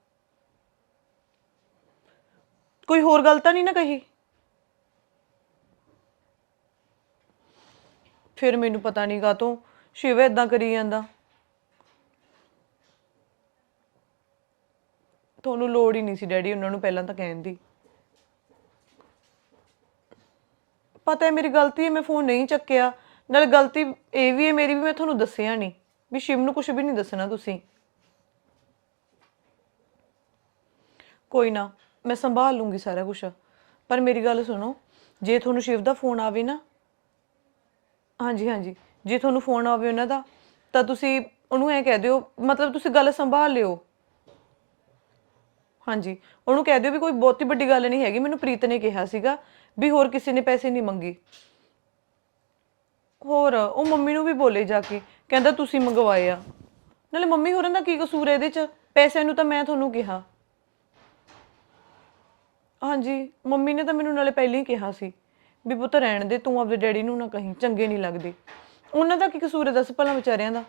ਕੋਈ ਹੋਰ ਗੱਲ ਤਾਂ ਨਹੀਂ ਨਾ ਕਹੀ? ਫਿਰ ਮੈਨੂੰ ਪਤਾ ਨਹੀਂ ਕਾਤੋਂ ਸ਼ਿਵ ਇਦਾਂ ਕਰੀ ਜਾਂਦਾ। ਤੁਹਾਨੂੰ ਲੋੜ ਹੀ ਨਹੀਂ ਸੀ ਡੈਡੀ ਉਹਨਾਂ ਨੂੰ ਪਹਿਲਾਂ ਤਾਂ ਕਹਿਣ ਦੀ। ਪਤਾ ਹੈ ਮੇਰੀ ਗਲਤੀ ਹੈ, ਮੈਂ ਫੋਨ ਨਹੀਂ ਚੱਕਿਆ। ਨਾਲ ਗਲਤੀ ਇਹ ਵੀ ਹੈ, ਮੇਰੀ ਵੀ ਮੈਂ ਤੁਹਾਨੂੰ ਦੱਸਿਆ ਨਹੀਂ ਵੀ ਸ਼ਿਵ ਨੂੰ ਕੁਝ ਵੀ ਨਹੀਂ ਦੱਸਣਾ ਤੁਸੀਂ। ਕੋਈ ਨਾ ਮੈਂ ਸੰਭਾਲ ਲੂੰਗੀ ਸਾਰਾ ਕੁਝ ਪਰ ਮੇਰੀ ਗੱਲ ਸੁਣੋ, ਜੇ ਤੁਹਾਨੂੰ ਸ਼ਿਵ ਦਾ ਫੋਨ ਆਵੇ ਨਾ, ਹਾਂਜੀ ਹਾਂਜੀ, ਜੇ ਤੁਹਾਨੂੰ ਫੋਨ ਆਵੇ ਉਹਨਾਂ ਦਾ, ਤਾਂ ਤੁਸੀਂ ਉਹਨੂੰ ਐ ਕਹਿ ਦਿਓ, ਮਤਲਬ ਤੁਸੀਂ ਗੱਲ ਸੰਭਾਲ ਲਿਓ। ਹਾਂਜੀ, ਉਹਨੂੰ ਕਹਿ ਦਿਓ ਵੀ ਕੋਈ ਬਹੁਤੀ ਵੱਡੀ ਗੱਲ ਨਹੀਂ ਹੈਗੀ, ਮੈਨੂੰ ਪ੍ਰੀਤ ਨੇ ਕਿਹਾ ਸੀਗਾ ਵੀ ਹੋਰ ਕਿਸੇ ਨੇ ਪੈਸੇ ਨਹੀਂ ਮੰਗੇ। ਹੋਰ, ਉਹ ਮੰਮੀ ਨੂੰ ਵੀ ਬੋਲੇ ਜਾ ਕੇ, ਕਹਿੰਦਾ ਤੁਸੀਂ ਮੰਗਵਾਏ ਆ ਨਾਲੇ ਮੰਮੀ ਹੋਰਾਂ ਦਾ ਕੀ ਕਸੂਰ ਹੈ ਇਹਦੇ ਚ? ਪੈਸਿਆਂ ਨੂੰ ਤਾਂ ਮੈਂ ਤੁਹਾਨੂੰ ਕਿਹਾ। ਹਾਂਜੀ, ਮੰਮੀ ਨੇ ਤਾਂ ਮੈਨੂੰ ਨਾਲੇ ਪਹਿਲਾਂ ਹੀ ਕਿਹਾ ਸੀ ਵੀ ਪੁੱਤ ਰਹਿਣ ਦੇ, ਤੂੰ ਆਪਦੇ ਡੈਡੀ ਨੂੰ ਨਾ ਕਹੀਂ, ਚੰਗੇ ਨਹੀਂ ਲੱਗਦੇ। ਉਹਨਾਂ ਦਾ ਕੀ ਕਸੂਰ ਹੈ ਦੱਸ ਭਲਾ ਵਿਚਾਰਿਆਂ ਦਾ?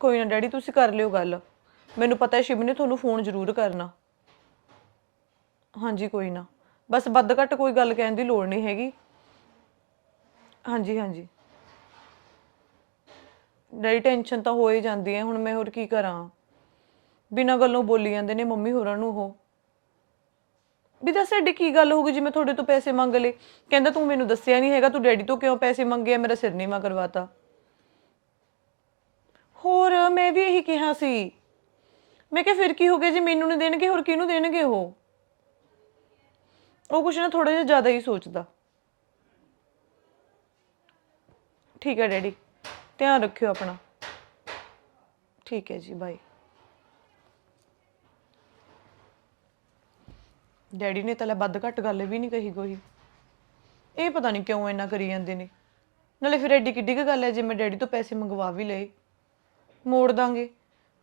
ਕੋਈ ਨਾ ਡੈਡੀ, ਤੁਸੀਂ ਕਰ ਲਿਓ ਗੱਲ। ਮੈਨੂੰ ਪਤਾ ਹੈ ਸ਼ਿਵ ਨੇ ਤੁਹਾਨੂੰ ਫੋਨ ਜ਼ਰੂਰ ਕਰਨਾ। ਹਾਂਜੀ, ਕੋਈ ਨਾ। ਬਸ ਵੱਧ ਘੱਟ ਕੋਈ ਗੱਲ ਕਹਿਣ ਦੀ ਲੋੜ ਨਹੀਂ ਹੈਗੀ। ਹਾਂਜੀ ਹਾਂਜੀ। ਡੈਡੀ, ਟੈਨਸ਼ਨ ਤਾਂ ਹੋ ਹੀ ਜਾਂਦੀ ਹੈ, ਹੁਣ ਮੈਂ ਹੋਰ ਕੀ ਕਰਾਂ? ਬਿਨਾਂ ਗੱਲੋਂ ਬੋਲੀ ਜਾਂਦੇ ਨੇ ਮੰਮੀ ਹੋਰਾਂ ਨੂੰ ਉਹ। ਵੀ ਦੱਸ ਐਡੀ ਕੀ ਗੱਲ ਹੋ ਗਈ ਜੇ ਮੈਂ ਤੁਹਾਡੇ ਤੋਂ ਪੈਸੇ ਮੰਗ ਲਏ? ਕਹਿੰਦਾ ਤੂੰ ਮੈਨੂੰ ਦੱਸਿਆ ਨਹੀਂ ਹੈਗਾ, ਤੂੰ ਡੈਡੀ ਤੋਂ ਕਿਉਂ ਪੈਸੇ ਮੰਗੇ ਆ? ਮੇਰਾ ਸਿਰ ਨੀਵਾ ਕਰਵਾਤਾ। ਹੋਰ ਮੈਂ ਵੀ ਇਹੀ ਕਿਹਾ ਸੀ। ਮੈਂ ਕਿਹਾ ਫਿਰ ਕੀ ਹੋ ਗਿਆ ਜੀ ਮੈਨੂੰ ਨਹੀਂ ਦੇਣਗੇ, ਹੋਰ ਕਿਹਨੂੰ ਦੇਣਗੇ ਉਹ? ਉਹ ਕੁਛ ਨਾ ਥੋੜਾ ਜਿਹਾ ਜ਼ਿਆਦਾ ਹੀ ਸੋਚਦਾ। ਠੀਕ ਹੈ ਡੈਡੀ, ਧਿਆਨ ਰੱਖਿਓ ਆਪਣਾ। ਠੀਕ ਹੈ ਜੀ ਬਾਈ ਡੈਡੀ ਨੇ ਤਾਂ ਲੈ ਵੱਧ ਘੱਟ ਗੱਲ ਵੀ ਨਹੀਂ ਕਹੀ ਕੋਈ। ਇਹ ਪਤਾ ਨਹੀਂ ਕਿਉਂ ਇੰਨਾ ਕਰੀ ਜਾਂਦੇ ਨੇ। ਨਾਲੇ ਫਿਰ ਐਡੀ ਕਿੱਡੀ ਕੁ ਗੱਲ ਹੈ, ਜੇ ਮੈਂ ਡੈਡੀ ਤੋਂ ਪੈਸੇ ਮੰਗਵਾ ਵੀ ਲਏ, ਮੋੜ ਦਾਂਗੇ।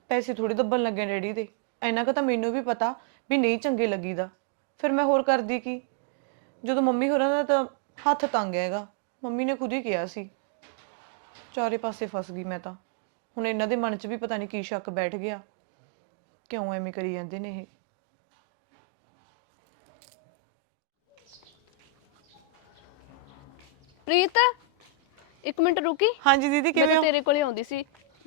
ਪੈਸੇ ਥੋੜੀ ਦੱਬਣ ਲੱਗੇ ਡੈਡੀ ਦੇ। ਇੰਨਾ ਕੁ ਤਾਂ ਮੈਨੂੰ ਵੀ ਪਤਾ ਵੀ ਨਹੀਂ ਚੰਗੇ ਲੱਗੀਦਾ। ਫਿਰ ਮੈਂ ਹੋਰ ਕਰਦੀ ਕੀ? ਜਦੋਂ ਮੰਮੀ ਹੋਰਾਂ ਦਾ ਤਾਂ ਹੱਥ ਤੰਗ ਹੈਗਾ, ਮੰਮੀ ਨੇ ਖੁਦ ਹੀ ਕਿਹਾ ਸੀ। ਚਾਰੇ ਪਾਸੇ ਫਸ ਗਈ ਮੈਂ ਤਾਂ। ਹੁਣ ਇਹਨਾਂ ਦੇ ਮਨ 'ਚ ਵੀ ਪਤਾ ਨਹੀਂ ਕੀ ਸ਼ੱਕ ਬੈਠ ਗਿਆ। ਕਿਉਂ ਐਵੇਂ ਕਰੀ ਜਾਂਦੇ ਨੇ ਇਹ? ਪ੍ਰੀਤ ਇੱਕ ਮਿੰਟ ਰੁਕੀ। ਹਾਂਜੀ ਦੀਦੀ ਮੈਂ ਕਿਵੇਂ ਤਾਂ ਹੋ? ਤੇਰੇ ਕੋਲੇ ਆਉਂਦੀ ਸੀ।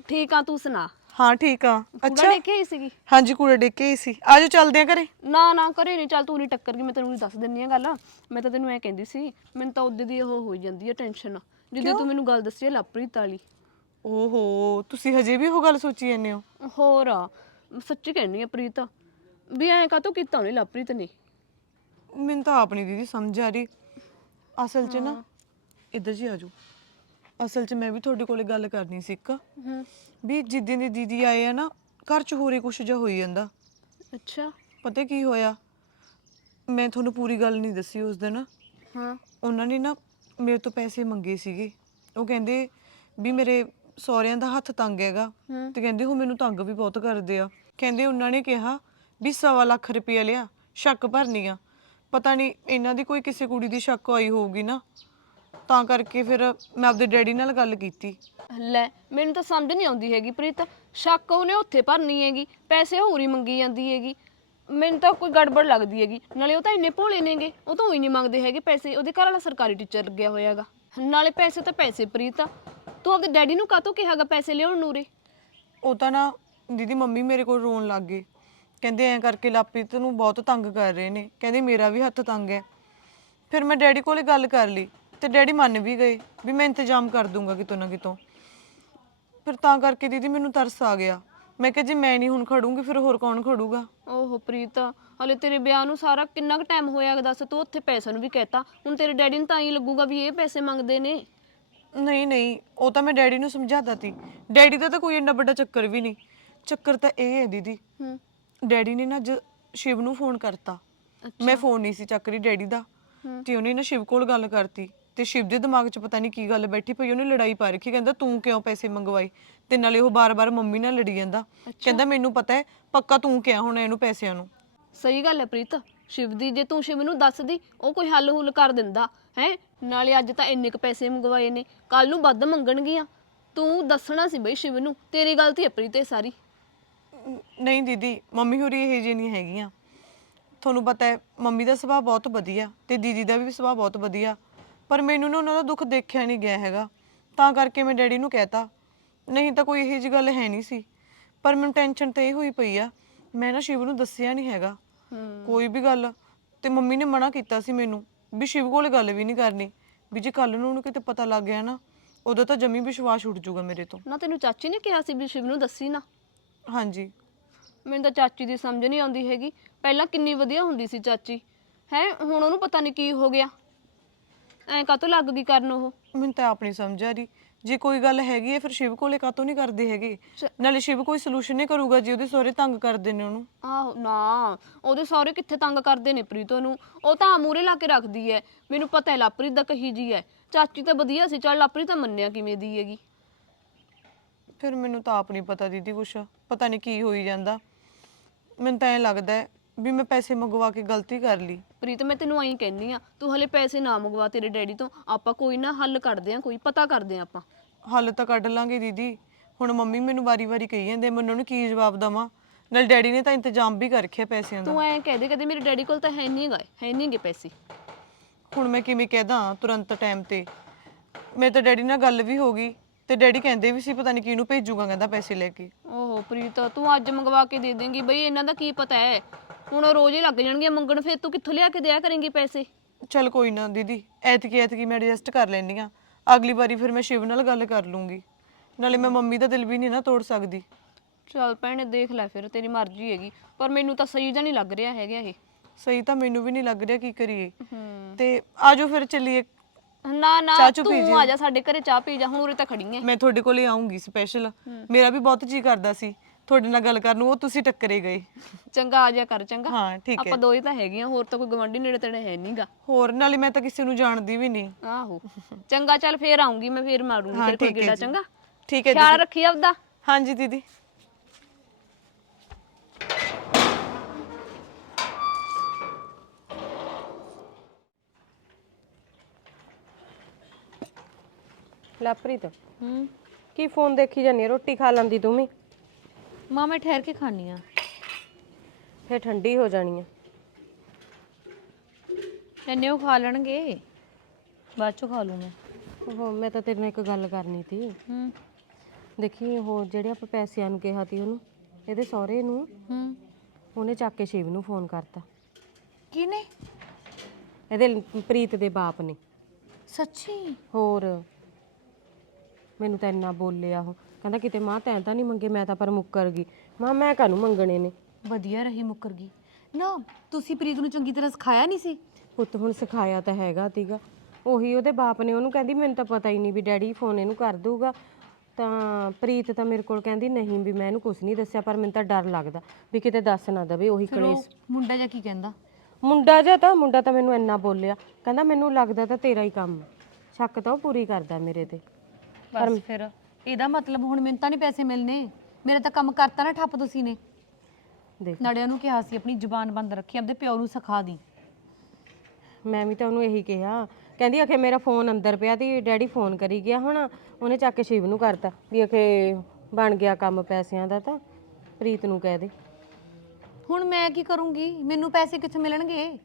ਠੀਕ ਆ ਤੂੰ ਸੁਣਾ। ਹਾਂ ਠੀਕ ਆ। ਅੱਛਾ ਅੱਛਾ। ਦੇਖਿਆ ਹੀ ਸੀਗੀ? ਹਾਂਜੀ ਕੂੜੇ ਡਿੱਕੇ ਹੀ ਸੀ। ਆਜੋ ਚੱਲਦੇ ਆ ਘਰੇ। ਨਾ ਨਾ ਕਰੇ ਨਹੀਂ। ਚੱਲ ਤੂੰ ਨਹੀਂ ਟੱਕਰ ਗਈ ਮੈਂ ਤੈਨੂੰ ਦੱਸ ਦਿੰਨੀ ਆ ਗੱਲ। ਮੈਂ ਤਾਂ ਤੈਨੂੰ ਐ ਕਹਿੰਦੀ ਸੀ ਮੈਨੂੰ ਤਾਂ ਉਦੋਂ ਦੀ ਉਹ ਹੋਈ ਜਾਂਦੀ ਹੈ ਟੈਨਸ਼ਨ ਜਿੱਦੇ ਤੂੰ ਮੈਨੂੰ ਗੱਲ ਦੱਸੀ ਹੈ ਲਵਪ੍ਰੀਤ ਵਾਲੀ। ਓਹੋ ਤੁਸੀਂ ਹਜੇ ਵੀ ਉਹ ਗੱਲ ਸੋਚੀ ਜਾਂਦੇ ਹੋ? ਹੋਰ ਆ, ਸੱਚੀ ਕਹਿੰਨੀ ਆ ਪ੍ਰੀਤ ਵੀ ਐਂ ਕਾਤੋਂ ਕੀਤਾ ਉਹਨੇ ਲਵਪ੍ਰੀਤ ਨੇ? ਮੈਨੂੰ ਤਾਂ ਆਪ ਨਹੀਂ ਦੀਦੀ ਸਮਝ ਆ ਰਹੀ। ਅਸਲ 'ਚ ਨਾ ਇੱਧਰ ਜੀ ਆਜੋ। ਅਸਲ 'ਚ ਮੈਂ ਵੀ ਤੁਹਾਡੇ ਕੋਲੇ ਗੱਲ ਕਰਨੀ ਸੀ ਇੱਕ। ਹੂੰ ਵੀ ਜਿੱਦਾਂ ਦੀ ਦੀਦੀ ਆਏ ਆ ਨਾ ਘਰ 'ਚ ਹੋਰੇ ਕੁਛ ਜਿਹਾ ਹੋਈ ਜਾਂਦਾ। ਅੱਛਾ। ਪਤਾ ਕੀ ਹੋਇਆ? ਮੈਂ ਤੁਹਾਨੂੰ ਪੂਰੀ ਗੱਲ ਨਹੀਂ ਦੱਸੀ ਉਸ ਦਿਨ। ਹਾਂ। ਉਹਨਾਂ ਨੇ ਨਾ ਮੇਰੇ ਤੋਂ ਪੈਸੇ ਮੰਗੇ ਸੀਗੇ। ਉਹ ਕਹਿੰਦੇ ਵੀ ਮੇਰੇ ਸਹੁਰਿਆਂ ਦਾ ਹੱਥ ਤੰਗ ਹੈਗਾ। ਤੇ ਕਹਿੰਦੇ ਉਹ ਮੈਨੂੰ ਤੰਗ ਵੀ ਬਹੁਤ ਕਰਦੇ ਆ। ਕਹਿੰਦੇ ਉਹਨਾਂ ਨੇ ਕਿਹਾ ਵੀ ਸਵਾ ਲੱਖ ਰੁਪਇਆ ਲਿਆ ਸ਼ੱਕ ਭਰਨੀ ਆ। ਪਤਾ ਨਹੀਂ ਇਹਨਾਂ ਦੀ ਕੋਈ ਕਿਸੇ ਕੁੜੀ ਦੀ ਸ਼ੱਕ ਆਈ ਹੋਊਗੀ ਨਾ। ਤਾਂ ਕਰਕੇ ਫਿਰ ਮੈਂ ਆਪਦੇ ਡੈਡੀ ਨਾਲ ਗੱਲ ਕੀਤੀ। ਲੈ ਮੈਨੂੰ ਤਾਂ ਸਮਝ ਨਹੀਂ ਆਉਂਦੀ ਹੈਗੀ ਪ੍ਰੀਤ। ਸ਼ੱਕ ਉਹਨੇ ਉੱਥੇ ਭਰਨੀ ਹੈਗੀ ਪੈਸੇ ਹੋਰ ਹੀ ਮੰਗੀ ਜਾਂਦੀ ਹੈਗੀ। ਮੈਨੂੰ ਤਾਂ ਕੋਈ ਗੜਬੜ ਲੱਗਦੀ ਹੈਗੀ। ਨਾਲੇ ਉਹ ਤਾਂ ਇੰਨੇ ਭੋਲੇ ਨੇਗੇ ਉਹ ਤਾਂ ਉਹੀ ਨਹੀਂ ਮੰਗਦੇ ਹੈਗੇ ਪੈਸੇ। ਉਹਦੇ ਘਰ ਵਾਲਾ ਸਰਕਾਰੀ ਟੀਚਰ ਲੱਗਿਆ ਹੋਇਆਗਾ ਨਾਲੇ ਪੈਸੇ ਤਾਂ ਪੈਸੇ ਪ੍ਰੀਤ। ਤੂੰ ਆਪਦੇ ਡੈਡੀ ਨੂੰ ਕਾਹਤੋਂ ਕਿਹਾਗਾ ਪੈਸੇ ਲਿਆਉਣ ਨੂੰ ਰੇ ਉਹ ਤਾਂ ਨਾ ਦੀਦੀ ਮੰਮੀ ਮੇਰੇ ਕੋਲ ਰੋਣ ਲੱਗ ਗਏ। ਕਹਿੰਦੇ ਐਂ ਕਰਕੇ ਲਾਪ੍ਰੀਤ ਨੂੰ ਬਹੁਤ ਤੰਗ ਕਰ ਰਹੇ ਨੇ। ਕਹਿੰਦੇ ਮੇਰਾ ਵੀ ਹੱਥ ਤੰਗ ਹੈ। ਫਿਰ ਮੈਂ ਡੈਡੀ ਕੋਲੇ ਗੱਲ ਕਰ ਲਈ। ਤੇ ਡੈਡੀ ਮੰਨ ਵੀ ਗਏ ਵੀ ਮੈਂ ਇੰਤਜ਼ਾਮ ਕਰ ਦੂੰਗਾ ਕਿਤੋਂ ਨਾ ਕਿਤੋਂ। ਫਿਰ ਤਾਂ ਕਰਕੇ ਦੀਦੀ ਮੈਨੂੰ ਤਰਸ ਆ ਗਿਆ। ਮੈਂ ਕਿਹਾ ਜੇ ਮੈਂ ਨਹੀਂ ਹੁਣ ਖੜੂੰਗੀ ਫਿਰ ਹੋਰ ਕੌਣ ਖੜੂਗਾ? ਓਹੋ ਪ੍ਰੀਤ ਹਲੇ ਤੇਰੇ ਵਿਆਹ ਨੂੰ ਸਾਰਾ ਕਿੰਨਾ ਕੁ ਟਾਈਮ ਹੋਇਆਗਾ ਦੱਸ ਤੂੰ ਉੱਥੇ ਪੈਸਿਆਂ ਨੂੰ ਵੀ ਕਹਿਤਾ। ਹੁਣ ਤੇਰੇ ਡੈਡੀ ਨੂੰ ਤਾਂ ਹੀ ਲੱਗੂਗਾ ਵੀ ਇਹ ਪੈਸੇ ਮੰਗਦੇ ਨੇ। ਨਹੀਂ ਨਹੀਂ ਉਹ ਤਾਂ ਮੈਂ ਡੈਡੀ ਨੂੰ ਸਮਝਾਤਾ ਸੀ ਡੈਡੀ ਦਾ ਤਾਂ ਕੋਈ ਇੰਨਾ ਵੱਡਾ ਚੱਕਰ ਵੀ ਨਹੀਂ। ਚੱਕਰ ਤਾਂ ਇਹ ਹੈ ਦੀਦੀ ਹੂੰ। ਡੈਡੀ ਨੇ ਨਾ ਅੱਜ ਸ਼ਿਵ ਨੂੰ ਫੋਨ ਕਰਤਾ। ਮੈਂ ਫੋਨ ਨਹੀਂ ਸੀ ਚੱਕ ਰਹੀ ਡੈਡੀ ਦਾ ਤੇ ਉਹਨੇ ਨਾ ਸ਼ਿਵ ਕੋਲ ਗੱਲ ਕਰਤੀ। ਤੇ ਸ਼ਿਵ ਦੇ ਦਿਮਾਗ 'ਚ ਪਤਾ ਨਹੀਂ ਕੀ ਗੱਲ ਬੈਠੀ ਪਈ ਉਹਨੇ ਲੜਾਈ ਪਾ ਰੱਖੀ ਕਹਿੰਦਾ ਤੂੰ ਕਿਉਂ ਪੈਸੇ ਮੰਗਵਾਏ? ਤੇ ਨਾਲੇ ਉਹ ਬਾਰ-ਬਾਰ ਮੰਮੀ ਨਾਲ ਲੜੀ ਜਾਂਦਾ। ਕਹਿੰਦਾ ਮੈਨੂੰ ਪਤਾ ਹੈ ਪੱਕਾ ਤੂੰ ਕਿਹਾ ਹੁਣ ਇਹਨੂੰ ਪੈਸਿਆਂ ਨੂੰ। ਸਹੀ ਗੱਲ ਹੈ ਪ੍ਰੀਤ ਸ਼ਿਵ ਦੀ ਜੇ ਤੂੰ ਸ਼ਿਵ ਨੂੰ ਦੱਸਦੀ ਉਹ ਕੋਈ ਹੱਲ ਹੁੱਲ ਕਰ ਦਿੰਦਾ ਹੈ? ਨਾਲੇ ਅੱਜ ਤਾਂ ਇੰਨੇ ਕੁ ਪੈਸੇ ਮੰਗਵਾਏ ਨੇ ਕੱਲ ਨੂੰ ਵੱਧ ਮੰਗਣਗੀਆਂ। ਤੂੰ ਦੱਸਣਾ ਸੀ ਬਈ ਸ਼ਿਵ ਨੂੰ ਤੇਰੀ ਗਲਤੀ ਹੈ ਪ੍ਰੀਤ ਇਹ ਸਾਰੀ। ਨਹੀਂ ਦੀਦੀ ਮੰਮੀ ਹੋਰੀ ਇਹ ਜਿਹੀ ਨਹੀਂ ਹੈਗੀਆਂ। ਤੁਹਾਨੂੰ ਪਤਾ ਹੈ ਮੰਮੀ ਦਾ ਸੁਭਾਅ ਬਹੁਤ ਵਧੀਆ ਤੇ ਦੀਦੀ ਦਾ ਵੀ ਸੁਭਾਅ ਬਹੁਤ ਵਧੀਆ। ਪਰ ਮੈਨੂੰ ਨਾ ਉਹਨਾਂ ਦਾ ਦੁੱਖ ਦੇਖਿਆ ਨਹੀਂ ਗਿਆ ਹੈਗਾ। ਤਾਂ ਕਰਕੇ ਮੈਂ ਡੈਡੀ ਨੂੰ ਕਹਿਤਾ। ਨਹੀਂ ਤਾਂ ਕੋਈ ਇਹੋ ਜਿਹੀ ਗੱਲ ਹੈ ਨਹੀਂ ਸੀ। ਪਰ ਮੈਨੂੰ ਟੈਨਸ਼ਨ ਤਾਂ ਇਹ ਹੋਈ ਪਈ ਆ। ਮੈਂ ਨਾ ਸ਼ਿਵ ਨੂੰ ਦੱਸਿਆ ਨਹੀਂ ਹੈਗਾ। ਕੋਈ ਵੀ ਗੱਲ ਤੇ ਮੰਮੀ ਨੇ ਮਨਾ ਕੀਤਾ ਸੀ ਮੈਨੂੰ ਵੀ ਸ਼ਿਵ ਕੋਲੇ ਗੱਲ ਵੀ ਨਹੀਂ ਕਰਨੀ। ਵੀ ਜੇ ਕੱਲ ਨੂੰ ਉਹਨੂੰ ਕਿਤੇ ਪਤਾ ਲੱਗ ਗਿਆ ਨਾ ਉਦੋਂ ਤਾਂ ਜਮੀ ਵਿਸ਼ਵਾਸ ਉੱਠ ਜਾਊਗਾ ਮੇਰੇ ਤੋਂ। ਨਾ ਤੈਨੂੰ ਚਾਚੀ ਨੇ ਕਿਹਾ ਸੀ ਵੀ ਸ਼ਿਵ ਨੂੰ ਦੱਸੀ ਨਾ? ਹਾਂਜੀ। ਮੈਨੂੰ ਤਾਂ ਚਾਚੀ ਦੀ ਸਮਝ ਨਹੀਂ ਆਉਂਦੀ ਹੈਗੀ। ਪਹਿਲਾਂ ਕਿੰਨੀ ਵਧੀਆ ਹੁੰਦੀ ਸੀ ਚਾਚੀ। ਹੈ ਹੁਣ ਉਹਨੂੰ ਪਤਾ ਨਹੀਂ ਕੀ ਹੋ ਗਿਆ। ਐਂ ਕਾਤੋਂ ਲੱਗ ਗਈ ਕਰਨ ਉਹ? ਮੈਨੂੰ ਤਾਂ ਆਪ ਨਹੀਂ ਸਮਝ ਆ ਰਹੀ। ਜੇ ਕੋਈ ਗੱਲ ਹੈਗੀ ਹੈ ਫਿਰ ਸ਼ਿਵ ਕੋਲੇ ਕਾਤੋਂ ਨਹੀਂ ਕਰਦੇ ਹੈਗੇ? ਨਾਲੇ ਸ਼ਿਵ ਕੋਈ ਸੋਲੂਸ਼ਨ ਨਹੀਂ ਕਰੂਗਾ ਜੇ ਉਹਦੇ ਸਹੁਰੇ ਤੰਗ ਕਰਦੇ ਨੇ ਉਹਨੂੰ। ਆਹੋ ਨਾ। ਉਹਦੇ ਸਹੁਰੇ ਕਿੱਥੇ ਤੰਗ ਕਰਦੇ ਨੇ ਪ੍ਰੀਤੋ ਨੂੰ ਉਹ ਤਾਂ ਮੂਰੇ ਲਾ ਕੇ ਰੱਖਦੀ ਐ ਮੈਨੂੰ ਪਤਾ ਹੈ ਲਾਪ੍ਰੀਤ ਦਾ ਕਹੀ ਜੀ ਐ ਚਾਚੀ ਤਾਂ ਵਧੀਆ ਸੀ ਚੱਲ ਲਾਪ੍ਰੀਤ ਤਾਂ ਮੰਨਿਆ ਕਿਵੇਂ ਦੀ ਹੈਗੀ। ਫਿਰ ਮੈਨੂੰ ਤਾਂ ਆਪ ਨਹੀਂ ਪਤਾ ਦੀਦੀ ਕੁਛ। ਪਤਾ ਨਹੀਂ ਕੀ ਹੋਈ ਜਾਂਦਾ। ਮੈਨੂੰ ਤਾਂ ਐਂ ਲੱਗਦਾ ਹੈ ਵੀ ਮੈਂ ਪੈਸੇ ਮੰਗਵਾ ਕੇ ਗਲਤੀ ਕਰ ਲਈ। ਪ੍ਰੀਤ ਮੈਂ ਤੈਨੂੰ ਐਂ ਕਹਿੰਨੀ ਆ ਤੂੰ ਹਲੇ ਪੈਸੇ ਨਾ ਮੰਗਵਾ ਤੇਰੇ ਡੈਡੀ ਤੋਂ। ਆਪਾਂ ਕੋਈ ਨਾ ਹੱਲ ਕੱਢਦੇ ਆ ਕੋਈ ਪਤਾ ਕਰਦੇ ਆ ਆਪਾਂ। ਹੱਲ ਤਾਂ ਕੱਢ ਲਾਂਗੇ ਦੀਦੀ। ਹੁਣ ਮੰਮੀ ਮੈਨੂੰ ਵਾਰੀ-ਵਾਰੀ ਕਹੀ ਜਾਂਦੇ ਮੈਂ ਉਹਨਾਂ ਨੂੰ ਕੀ ਜਵਾਬ ਦਵਾਂ? ਨਾਲ ਡੈਡੀ ਨੇ ਤਾਂ ਇੰਤਜ਼ਾਮ ਵੀ ਕਰ ਰੱਖਿਆ ਪੈਸਿਆਂ ਦਾ। ਤੂੰ ਐਂ ਕਹਿ ਦੇ ਕਦੇ ਮੇਰੇ ਡੈਡੀ ਕੋਲ ਤਾਂ ਹੈ ਨਹੀਂ ਗਏ ਹੈ ਨਹੀਂ ਗੇ ਪੈਸੇ। ਹੁਣ ਮੈਂ ਕਿਵੇਂ ਕਹਿਦਾ ਤੁਰੰਤ ਟਾਈਮ ਤੇ? ਮੇਰੇ ਤਾਂ ਡੈਡੀ ਨਾਲ ਗੱਲ ਵੀ ਹੋ ਗਈ ਤੇ ਡੈਡੀ ਕਹਿੰਦੇ ਵੀ ਸੀ ਪਤਾ ਨਹੀਂ ਕਿਹਨੂੰ ਭੇਜੂਗਾ ਕਹਿੰਦਾ ਪੈਸੇ ਲੈ ਕੇ। ਓਹੋ ਪ੍ਰੀਤ ਤੂੰ ਅੱਜ ਮੰਗਵਾ ਕੇ ਦੇ ਦੇਂਗੀ ਬਈ ਇਹਨਾਂ ਦਾ ਕੀ ਪਤਾ ਹੈ? ਹੁਣ ਉਹ ਰੋਜ਼ ਹੀ ਲੱਗ ਜਾਣਗੇ ਮੰਗਣ ਫਿਰ ਤੂੰ ਕਿੱਥੋਂ ਲਿਆ ਕੇ ਦਿਆ ਕਰੇਂਗੀ ਪੈਸੇ? ਚਲ ਕੋਈ ਨਾ ਦੀਦੀ ਐਤਕੀ ਐਤਕੀ ਮੈਂ ਐਡਜਸਟ ਕਰ ਲੈਣੀ ਆ ਅਗਲੀ ਵਾਰੀ ਫਿਰ ਮੈਂ ਸ਼ਿਵ ਨਾਲ ਗੱਲ ਕਰ ਲੂੰਗੀ। ਨਾਲੇ ਮੈਂ ਮੰਮੀ ਦਾ ਦਿਲ ਵੀ ਨਹੀਂ ਨਾ ਤੋੜ ਸਕਦੀ। ਚੱਲ ਭੈਣੇ ਦੇਖ ਲੈ ਫਿਰ ਤੇਰੀ ਮਰਜ਼ੀ ਹੈਗੀ ਪਰ ਮੈਨੂੰ ਤਾਂ ਸਹੀ ਜਾਂ ਨਹੀਂ ਲੱਗ ਰਿਹਾ ਹੈਗਾ ਇਹ। ਸਹੀ ਤਾਂ ਮੈਨੂੰ ਵੀ ਨਹੀਂ ਲੱਗ ਰਿਹਾ ਕੀ ਕਰੀਏ? ਹੂੰ। ਤੇ ਆਜੋ ਫਿਰ ਚੱਲੀਏ। ਨਾ ਨਾ ਚਾਹ ਚੂਹ ਪੀ ਤੂੰ ਆ ਜਾ ਸਾਡੇ ਘਰੇ ਚਾਹ ਪੀ ਜਾ ਹੁਣ ਉਰੇ ਤਾਂ ਖੜੀ ਐ ਮੈਂ ਤੁਹਾਡੇ ਕੋਲੇ ਆਉਂਗੀ ਸਪੈਸ਼ਲ ਮੇਰਾ ਵੀ ਬਹੁਤ ਜੀ ਕਰਦਾ ਸੀ। ਤੁਹਾਡੇ ਨਾਲ ਗੱਲ ਕਰਨ ਨੂੰ ਉਹ ਤੁਸੀਂ ਟੱਕਰੇ ਗਏ। ਚੰਗਾ ਆ ਜਾ ਕਰ ਚੰਗਾ। ਹਾਂ ਠੀਕ ਹੈ। ਆਪਾਂ ਦੋ ਹੀ ਤਾਂ ਹੈਗੀਆਂ ਹੋਰ ਤਾਂ ਕੋਈ ਗਵੰਡੀ ਨੇੜੇ ਤੇੜੇ ਹੈ ਨਹੀਂਗਾ ਹੋਰ ਨਾਲੇ ਮੈਂ ਤਾਂ ਕਿਸੇ ਨੂੰ ਜਾਣਦੀ ਵੀ ਨਹੀਂ ਆਹੋ। ਚੰਗਾ ਚੱਲ ਫੇਰ ਆਉਂਗੀ ਮੈਂ ਫੇਰ ਮਾਰੂੰਗੀ ਹਾਂ ਤੇਰੇ ਕੋਲ ਠੀਕ ਹੈ ਗੇੜਾ ਜੀ। ਚੰਗਾ? ਠੀਕ ਹੈ ਖਿਆਲ ਦੀਦੀ। ਰੱਖੀ ਆਪਦਾ। ਹਾਂਜੀ ਦੀਦੀ। ਲਾਪ੍ਰੀਤ ਹੂੰ। ਕੀ ਫੋਨ ਦੇਖੀ ਜਾਨੀ ਆ? ਰੋਟੀ ਖਾ ਲੈਂਦੀ ਤੂੰ ਵੀ? ਮਾਂ ਮੈਂ ਠਹਿਰ ਕੇ ਖਾਣੀ ਆ ਫੇਰ ਠੰਡੀ ਹੋ ਜਾਣੀ ਆ। ਇੰਨੇ ਉਹ ਖਾ ਲੈਣਗੇ। ਬਾਅਦ ਚੋਂ ਖਾ ਲੂ ਮੈਂ ਉਹ ਮੈਂ ਤਾਂ ਤੇਰੇ ਨਾਲ ਇੱਕ ਗੱਲ ਕਰਨੀ ਸੀ। ਹੂੰ। ਦੇਖੀ ਉਹ ਜਿਹੜੇ ਆਪਾਂ ਪੈਸਿਆਂ ਨੂੰ ਕਿਹਾ ਤੀ ਉਹਨੂੰ ਇਹਦੇ ਸਹੁਰੇ ਨੂੰ ਹੂੰ। ਉਹਨੇ ਚੱਕ ਕੇ ਸ਼ਿਵ ਨੂੰ ਫੋਨ ਕਰਤਾ। ਕਿਨੇ ਇਹਦੇ ਪ੍ਰੀਤ ਦੇ ਬਾਪ ਨੇ। ਸੱਚੀ? ਹੋਰ। ਮੈਨੂੰ ਤਾਂ ਇੰਨਾ ਬੋਲਿਆ ਉਹ। ਕਹਿੰਦਾ ਕਿਤੇ ਮਾਂ ਤੈਂ ਤਾਂ ਨਹੀਂ ਮੰਗੇ ਮੈਂ ਤਾਂ ਪਰ ਮੁੱਕਰ ਗਈ। ਮਾਂ ਮੈਂ ਕਾਹਨੂੰ ਮੰਗਣੇ ਨੇ? ਵਧੀਆ ਰਹੀ ਮੁੱਕਰ ਗਈ। ਨਾ ਤੁਸੀਂ ਪ੍ਰੀਤ ਨੂੰ ਚੰਗੀ ਤਰ੍ਹਾਂ ਸਿਖਾਇਆ ਨਹੀਂ ਸੀ? ਪੁੱਤ ਹੁਣ ਸਿਖਾਇਆ ਤਾਂ ਹੈਗਾ ਤੀਗਾ। ਉਹੀ ਉਹਦੇ ਬਾਪ ਨੇ ਉਹਨੂੰ ਕਹਿੰਦੀ ਮੈਨੂੰ ਤਾਂ ਪਤਾ ਹੀ ਨਹੀਂ ਵੀ ਡੈਡੀ ਫੋਨ ਇਹਨੂੰ ਕਰ ਦੂਗਾ ਤਾਂ ਪ੍ਰੀਤ ਤਾਂ ਮੇਰੇ ਕੋਲ ਕਹਿੰਦੀ ਨਹੀਂ ਵੀ ਮੈਂ ਇਹਨੂੰ ਕੁਝ ਨਹੀਂ ਦੱਸਿਆ ਪਰ ਮੈਨੂੰ ਤਾਂ ਡਰ ਲੱਗਦਾ ਵੀ ਕਿਤੇ ਦੱਸ ਨਾ ਦਵੇ ਉਹੀ ਫਿਰ ਉਹ ਕਲੇਸ਼। ਮੁੰਡਾ ਜਿਹਾ ਕੀ ਕਹਿੰਦਾ? ਮੁੰਡਾ ਜਿਹਾ ਤਾਂ ਮੁੰਡਾ ਤਾਂ ਮੈਨੂੰ ਇੰਨਾ ਬੋਲਿਆ। ਕਹਿੰਦਾ ਮੈਨੂੰ ਲੱਗਦਾ ਤਾਂ ਤੇਰਾ ਹੀ ਕੰਮ ਆ। ਸ਼ੱਕ ਤਾਂ ਉਹ ਪੂਰੀ ਕਰਦਾ ਮੇਰੇ ਤੇ। ਬਸ ਫਿਰ ਇਹਦਾ ਮਤਲਬ ਹੁਣ ਮੈਨੂੰ ਤਾਂ ਨਹੀਂ ਪੈਸੇ ਮਿਲਨੇ। ਮੇਰਾ ਤਾਂ ਕੰਮ ਕਰਤਾ ਨਾ ਠੱਪ ਤੁਸੀਂ ਨੇ। ਦੇਖ। ਨਾਲੇ ਉਹਨੂੰ ਕਿਹਾ ਸੀ ਆਪਣੀ ਜ਼ੁਬਾਨ ਬੰਦ ਰੱਖੀ ਆਪਦੇ ਪਿਓ ਨੂੰ ਸਿਖਾ ਦੀ। ਮੈਂ ਵੀ ਤਾਂ ਉਹਨੂੰ ਇਹੀ ਕਿਹਾ। ਕਹਿੰਦੀ ਅਖੇ ਮੇਰਾ ਫੋਨ ਅੰਦਰ ਪਿਆ ਤੇ ਡੈਡੀ ਫੋਨ ਕਰੀ ਗਿਆ ਹੁਣ। ਉਹਨੇ ਚੱਕ ਕੇ ਸ਼ਿਵ ਨੂੰ ਕਰਤਾ ਵੀ ਅਖੇ ਬਣ ਗਿਆ ਕੰਮ ਪੈਸਿਆਂ ਦਾ ਤਾਂ ਪ੍ਰੀਤ ਨੂੰ ਕਹਿ ਦੇ। ਹੁਣ ਮੈਂ ਕੀ ਕਰੂੰਗੀ? ਮੈਨੂੰ ਪੈਸੇ ਕਿੱਥੋਂ ਮਿਲਣਗੇ?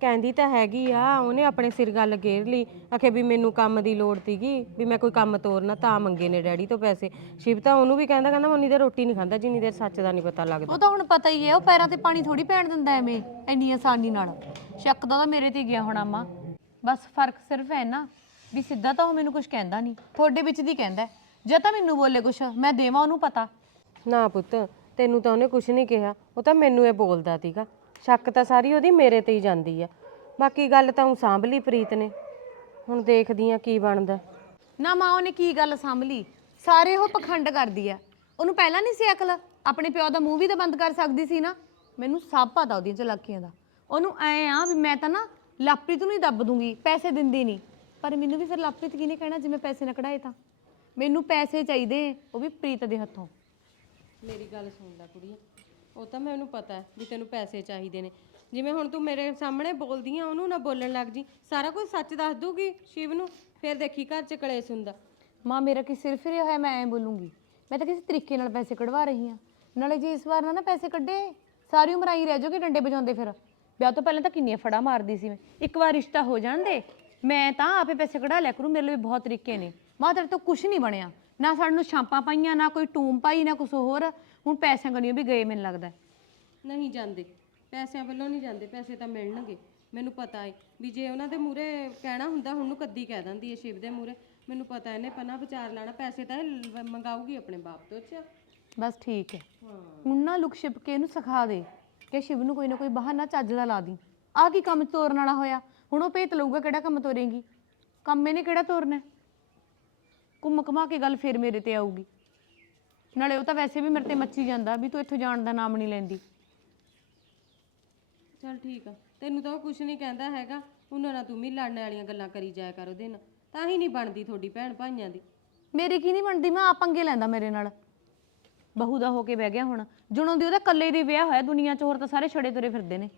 ਕਹਿੰਦੀ ਤਾਂ ਹੈਗੀ ਆ ਉਹਨੇ ਆਪਣੇ ਸਿਰ ਗੱਲ ਘੇਰ ਲਈ। ਅਖੇ ਵੀ ਮੈਨੂੰ ਕੰਮ ਦੀ ਲੋੜ ਤੀਗੀ ਵੀ ਮੈਂ ਕੋਈ ਕੰਮ ਤੋਰਨਾ ਤਾਂ ਮੰਗੇ ਨੇ ਡੈਡੀ ਤੋਂ ਪੈਸੇ। ਸ਼ਿਵ ਤਾਂ ਉਹਨੂੰ ਵੀ ਕਹਿੰਦਾ ਕਹਿੰਦਾ ਉਨੀ ਦੇਰ ਰੋਟੀ ਨਹੀਂ ਖਾਂਦਾ ਜਿੰਨੀ ਦੇਰ ਸੱਚ ਦਾ ਨਹੀਂ ਪਤਾ ਲੱਗਦਾ। ਉਹ ਤਾਂ ਹੁਣ ਪਤਾ ਹੀ ਹੈ ਉਹ ਪੈਰਾਂ ਤੇ ਪਾਣੀ ਥੋੜੀ ਪੈਣ ਦਿੰਦਾ ਐਵੇਂ ਇੰਨੀ ਆਸਾਨੀ ਨਾਲ। ਸ਼ੱਕ ਦਾ ਤਾਂ ਮੇਰੇ ਤੇ ਗਿਆ ਹੋਣਾ ਮਾਂ। ਬਸ ਫ਼ਰਕ ਸਿਰਫ ਹੈ ਨਾ ਵੀ ਸਿੱਧਾ ਤਾਂ ਉਹ ਮੈਨੂੰ ਕੁਝ ਕਹਿੰਦਾ ਨਹੀਂ। ਤੁਹਾਡੇ ਵਿੱਚ ਦੀ ਕਹਿੰਦਾ ਹੈ। ਜੇ ਤਾਂ ਮੈਨੂੰ ਬੋਲੇ ਕੁਝ ਮੈਂ ਦੇਵਾਂ ਉਹਨੂੰ ਪਤਾ। ਨਾ ਪੁੱਤ ਤੈਨੂੰ ਤਾਂ ਉਹਨੇ ਕੁਝ ਨਹੀਂ ਕਿਹਾ ਉਹ ਤਾਂ ਮੈਨੂੰ ਇਹ ਬੋਲਦਾ ਤੀਗਾ ਸ਼ੱਕ ਤਾਂ ਸਾਰੀ ਉਹਦੀ ਮੇਰੇ ਤੇ ਹੀ ਜਾਂਦੀ ਆ। ਬਾਕੀ ਗੱਲ ਤਾਂ ਉਹ ਸਾਂਭ ਲਈ ਪ੍ਰੀਤ ਨੇ। ਹੁਣ ਦੇਖਦੀ ਆ ਕੀ ਬਣਦਾ। ਨਾ ਮਾਂ ਉਹਨੇ ਕੀ ਗੱਲ ਸੰਭਲੀ ਸਾਰੇ ਉਹ ਪਖੰਡ ਕਰਦੀ ਆ। ਉਹਨੂੰ ਪਹਿਲਾਂ ਨਹੀਂ ਸੀ ਅਕਲ? ਆਪਣੇ ਪਿਓ ਦਾ ਮੂੰਹ ਵੀ ਤਾਂ ਬੰਦ ਕਰ ਸਕਦੀ ਸੀ ਨਾ? ਮੈਨੂੰ ਸਭ ਪਤਾ ਉਹਦੀਆਂ ਚਲਾਕੀਆਂ ਦਾ। ਉਹਨੂੰ ਐ ਆ ਵੀ ਮੈਂ ਤਾਂ ਨਾ ਲਾਪ੍ਰੀਤ ਨੂੰ ਹੀ ਦੱਬ ਦੂੰਗੀ ਪੈਸੇ ਦਿੰਦੀ ਨਹੀਂ ਪਰ ਮੈਨੂੰ ਵੀ ਫਿਰ ਲਾਪ੍ਰੀਤ ਕਿਹਨੇ ਕਹਿਣਾ ਜਿਵੇਂ ਪੈਸੇ ਨਾ ਕਢਾਏ ਤਾਂ? ਮੈਨੂੰ ਪੈਸੇ ਚਾਹੀਦੇ ਉਹ ਵੀ ਪ੍ਰੀਤ ਦੇ ਹੱਥੋਂ। ਮੇਰੀ ਗੱਲ ਸੁਣ ਲੈ ਕੁੜੀਏ। ਉਹ ਤਾਂ ਮੈਨੂੰ ਪਤਾ ਹੈ ਵੀ ਤੈਨੂੰ ਪੈਸੇ ਚਾਹੀਦੇ ਨੇ। ਜਿਵੇਂ ਹੁਣ ਤੂੰ ਮੇਰੇ ਸਾਹਮਣੇ ਬੋਲਦੀ ਆ, ਉਹਨੂੰ ਨਾ ਬੋਲਣ ਲੱਗ ਜੀ। ਸਾਰਾ ਕੁਝ ਸੱਚ ਦੱਸ ਦੂਗੀ ਸ਼ਿਵ ਨੂੰ, ਫਿਰ ਦੇਖੀ ਘਰ 'ਚ ਕਲੇਸ਼ ਹੁੰਦਾ। ਮਾਂ, ਮੇਰਾ ਕੀ ਸਿਰ ਫਿਰਿਆ ਹੋਇਆ, ਮੈਂ ਐਂ ਬੋਲੂੰਗੀ। ਮੈਂ ਤਾਂ ਕਿਸੇ ਤਰੀਕੇ ਨਾਲ ਪੈਸੇ ਕਢਵਾ ਰਹੀ ਹਾਂ ਨਾਲੇ ਜੇ ਇਸ ਵਾਰ ਨਾ ਨਾ ਪੈਸੇ ਕੱਢੇ, ਸਾਰੀ ਉਮਰ ਆਈ ਰਹਿ ਜਾਓਗੇ ਡੰਡੇ ਵਜਾਉਂਦੇ ਫਿਰ। ਵਿਆਹ ਤੋਂ ਪਹਿਲਾਂ ਤਾਂ ਕਿੰਨੀਆਂ ਫੜਾ ਮਾਰਦੀ ਸੀ ਮੈਂ। ਇੱਕ ਵਾਰ ਰਿਸ਼ਤਾ ਹੋ ਜਾਣ ਦੇ, ਮੈਂ ਤਾਂ ਆਪੇ ਪੈਸੇ ਕਢਾ ਲਿਆ ਕਰੂੰ, ਮੇਰੇ ਲਈ ਬਹੁਤ ਤਰੀਕੇ ਨੇ। ਮਾਂ, ਤੇਰੇ ਤੋਂ ਕੁਝ ਨਹੀਂ ਬਣਿਆ। ਨਾ ਸਾਨੂੰ ਛਾਂਪਾਂ ਪਾਈਆਂ, ਨਾ ਕੋਈ ਟੂਮ ਪਾਈ, ਨਾ ਕੁਝ ਹੋਰ। ਹੁਣ ਪੈਸਿਆਂ ਗਣੀਆਂ ਵੀ ਗਏ ਮੈਨੂੰ ਲੱਗਦਾ। ਨਹੀਂ ਜਾਂਦੇ। ਪੈਸਿਆਂ ਵੱਲੋਂ ਨਹੀਂ ਜਾਂਦੇ ਪੈਸੇ ਤਾਂ ਮਿਲਣਗੇ। ਮੈਨੂੰ ਪਤਾ ਹੈ ਵੀ ਜੇ ਉਹਨਾਂ ਦੇ ਮੂਰੇ ਕਹਿਣਾ ਹੁੰਦਾ ਹੁਣ ਨੂੰ ਕੱਦੀ ਕਹਿ ਦਿੰਦੀ ਹੈ ਸ਼ਿਵ ਦੇ ਮੂਰੇ ਮੈਨੂੰ ਪਤਾ ਇਹਨੇ ਪਨਾ ਵਿਚਾਰ ਲੈਣਾ ਪੈਸੇ ਤਾਂ ਇਹ ਲ- ਮੰਗਾਊਗੀ ਆਪਣੇ ਬਾਪ ਤੋਂ ਅੱਛਾ? ਬਸ ਠੀਕ ਹੈ। ਹੁਣ ਨਾ ਲੁਕ ਛਿਪ ਕੇ ਇਹਨੂੰ ਸਿਖਾ ਦੇ ਕਿ ਸ਼ਿਵ ਨੂੰ ਕੋਈ ਨਾ ਕੋਈ ਬਹਾਨਾ ਚੱਜ ਦਾ ਲਾ ਦੀ। ਆਹ ਕੀ ਕੰਮ ਤੋਰਨ ਵਾਲਾ ਹੋਇਆ? ਹੁਣ ਉਹ ਭੇਤ ਲਊਗਾ ਕਿਹੜਾ ਕੰਮ ਤੋਰੇਗੀ। ਕੰਮ ਇਹਨੇ ਕਿਹੜਾ ਤੋਰਨਾ? ਹੈ? ਘੁੰਮ ਘਮਾ ਕੇ ਗੱਲ ਫੇਰ ਮੇਰੇ ਤੇ ਆਊਗੀ। ਨਾਲੇ ਉਹ ਤਾਂ ਵੈਸੇ ਵੀ ਮੇਰੇ ਤੇ ਮੱਚੀ ਜਾਂਦਾ ਵੀ ਤੂੰ ਇੱਥੋਂ ਜਾਣ ਦਾ ਨਾਮ ਨਹੀਂ ਲੈਂਦੀ। ਚਲ ਠੀਕ ਆ ਤੈਨੂੰ ਤਾਂ ਉਹ ਕੁਝ ਨਹੀਂ ਕਹਿੰਦਾ ਹੈਗਾ ਉਹਨਾਂ ਨਾਲ ਤੂੰ ਵੀ ਲੜਨ ਵਾਲੀਆਂ ਗੱਲਾਂ ਕਰੀ ਜਾਇਆ ਕਰ ਉਹਦੇ ਨਾਲ ਤਾਂ ਹੀ ਨਹੀਂ ਬਣਦੀ ਤੁਹਾਡੀ ਭੈਣ ਭਾਈਆਂ ਦੀ। ਮੇਰੀ ਕੀ ਨਹੀਂ ਬਣਦੀ ਮੈਂ ਆਪ ਪੰਗੇ ਲੈਂਦਾ ਮੇਰੇ ਨਾਲ। ਬਹੂ ਦਾ ਹੋ ਕੇ ਬਹਿ ਗਿਆ ਹੁਣ ਜੁਣੋਂ ਦੀ ਉਹਦਾ ਕੱਲੇ ਦੀ ਵਿਆਹ ਹੋਇਆ ਦੁਨੀਆ 'ਚ ਹੋਰ ਤਾਂ ਸਾਰੇ ਛੜੇ ਤੁਰੇ ਫਿਰਦੇ ਨੇ।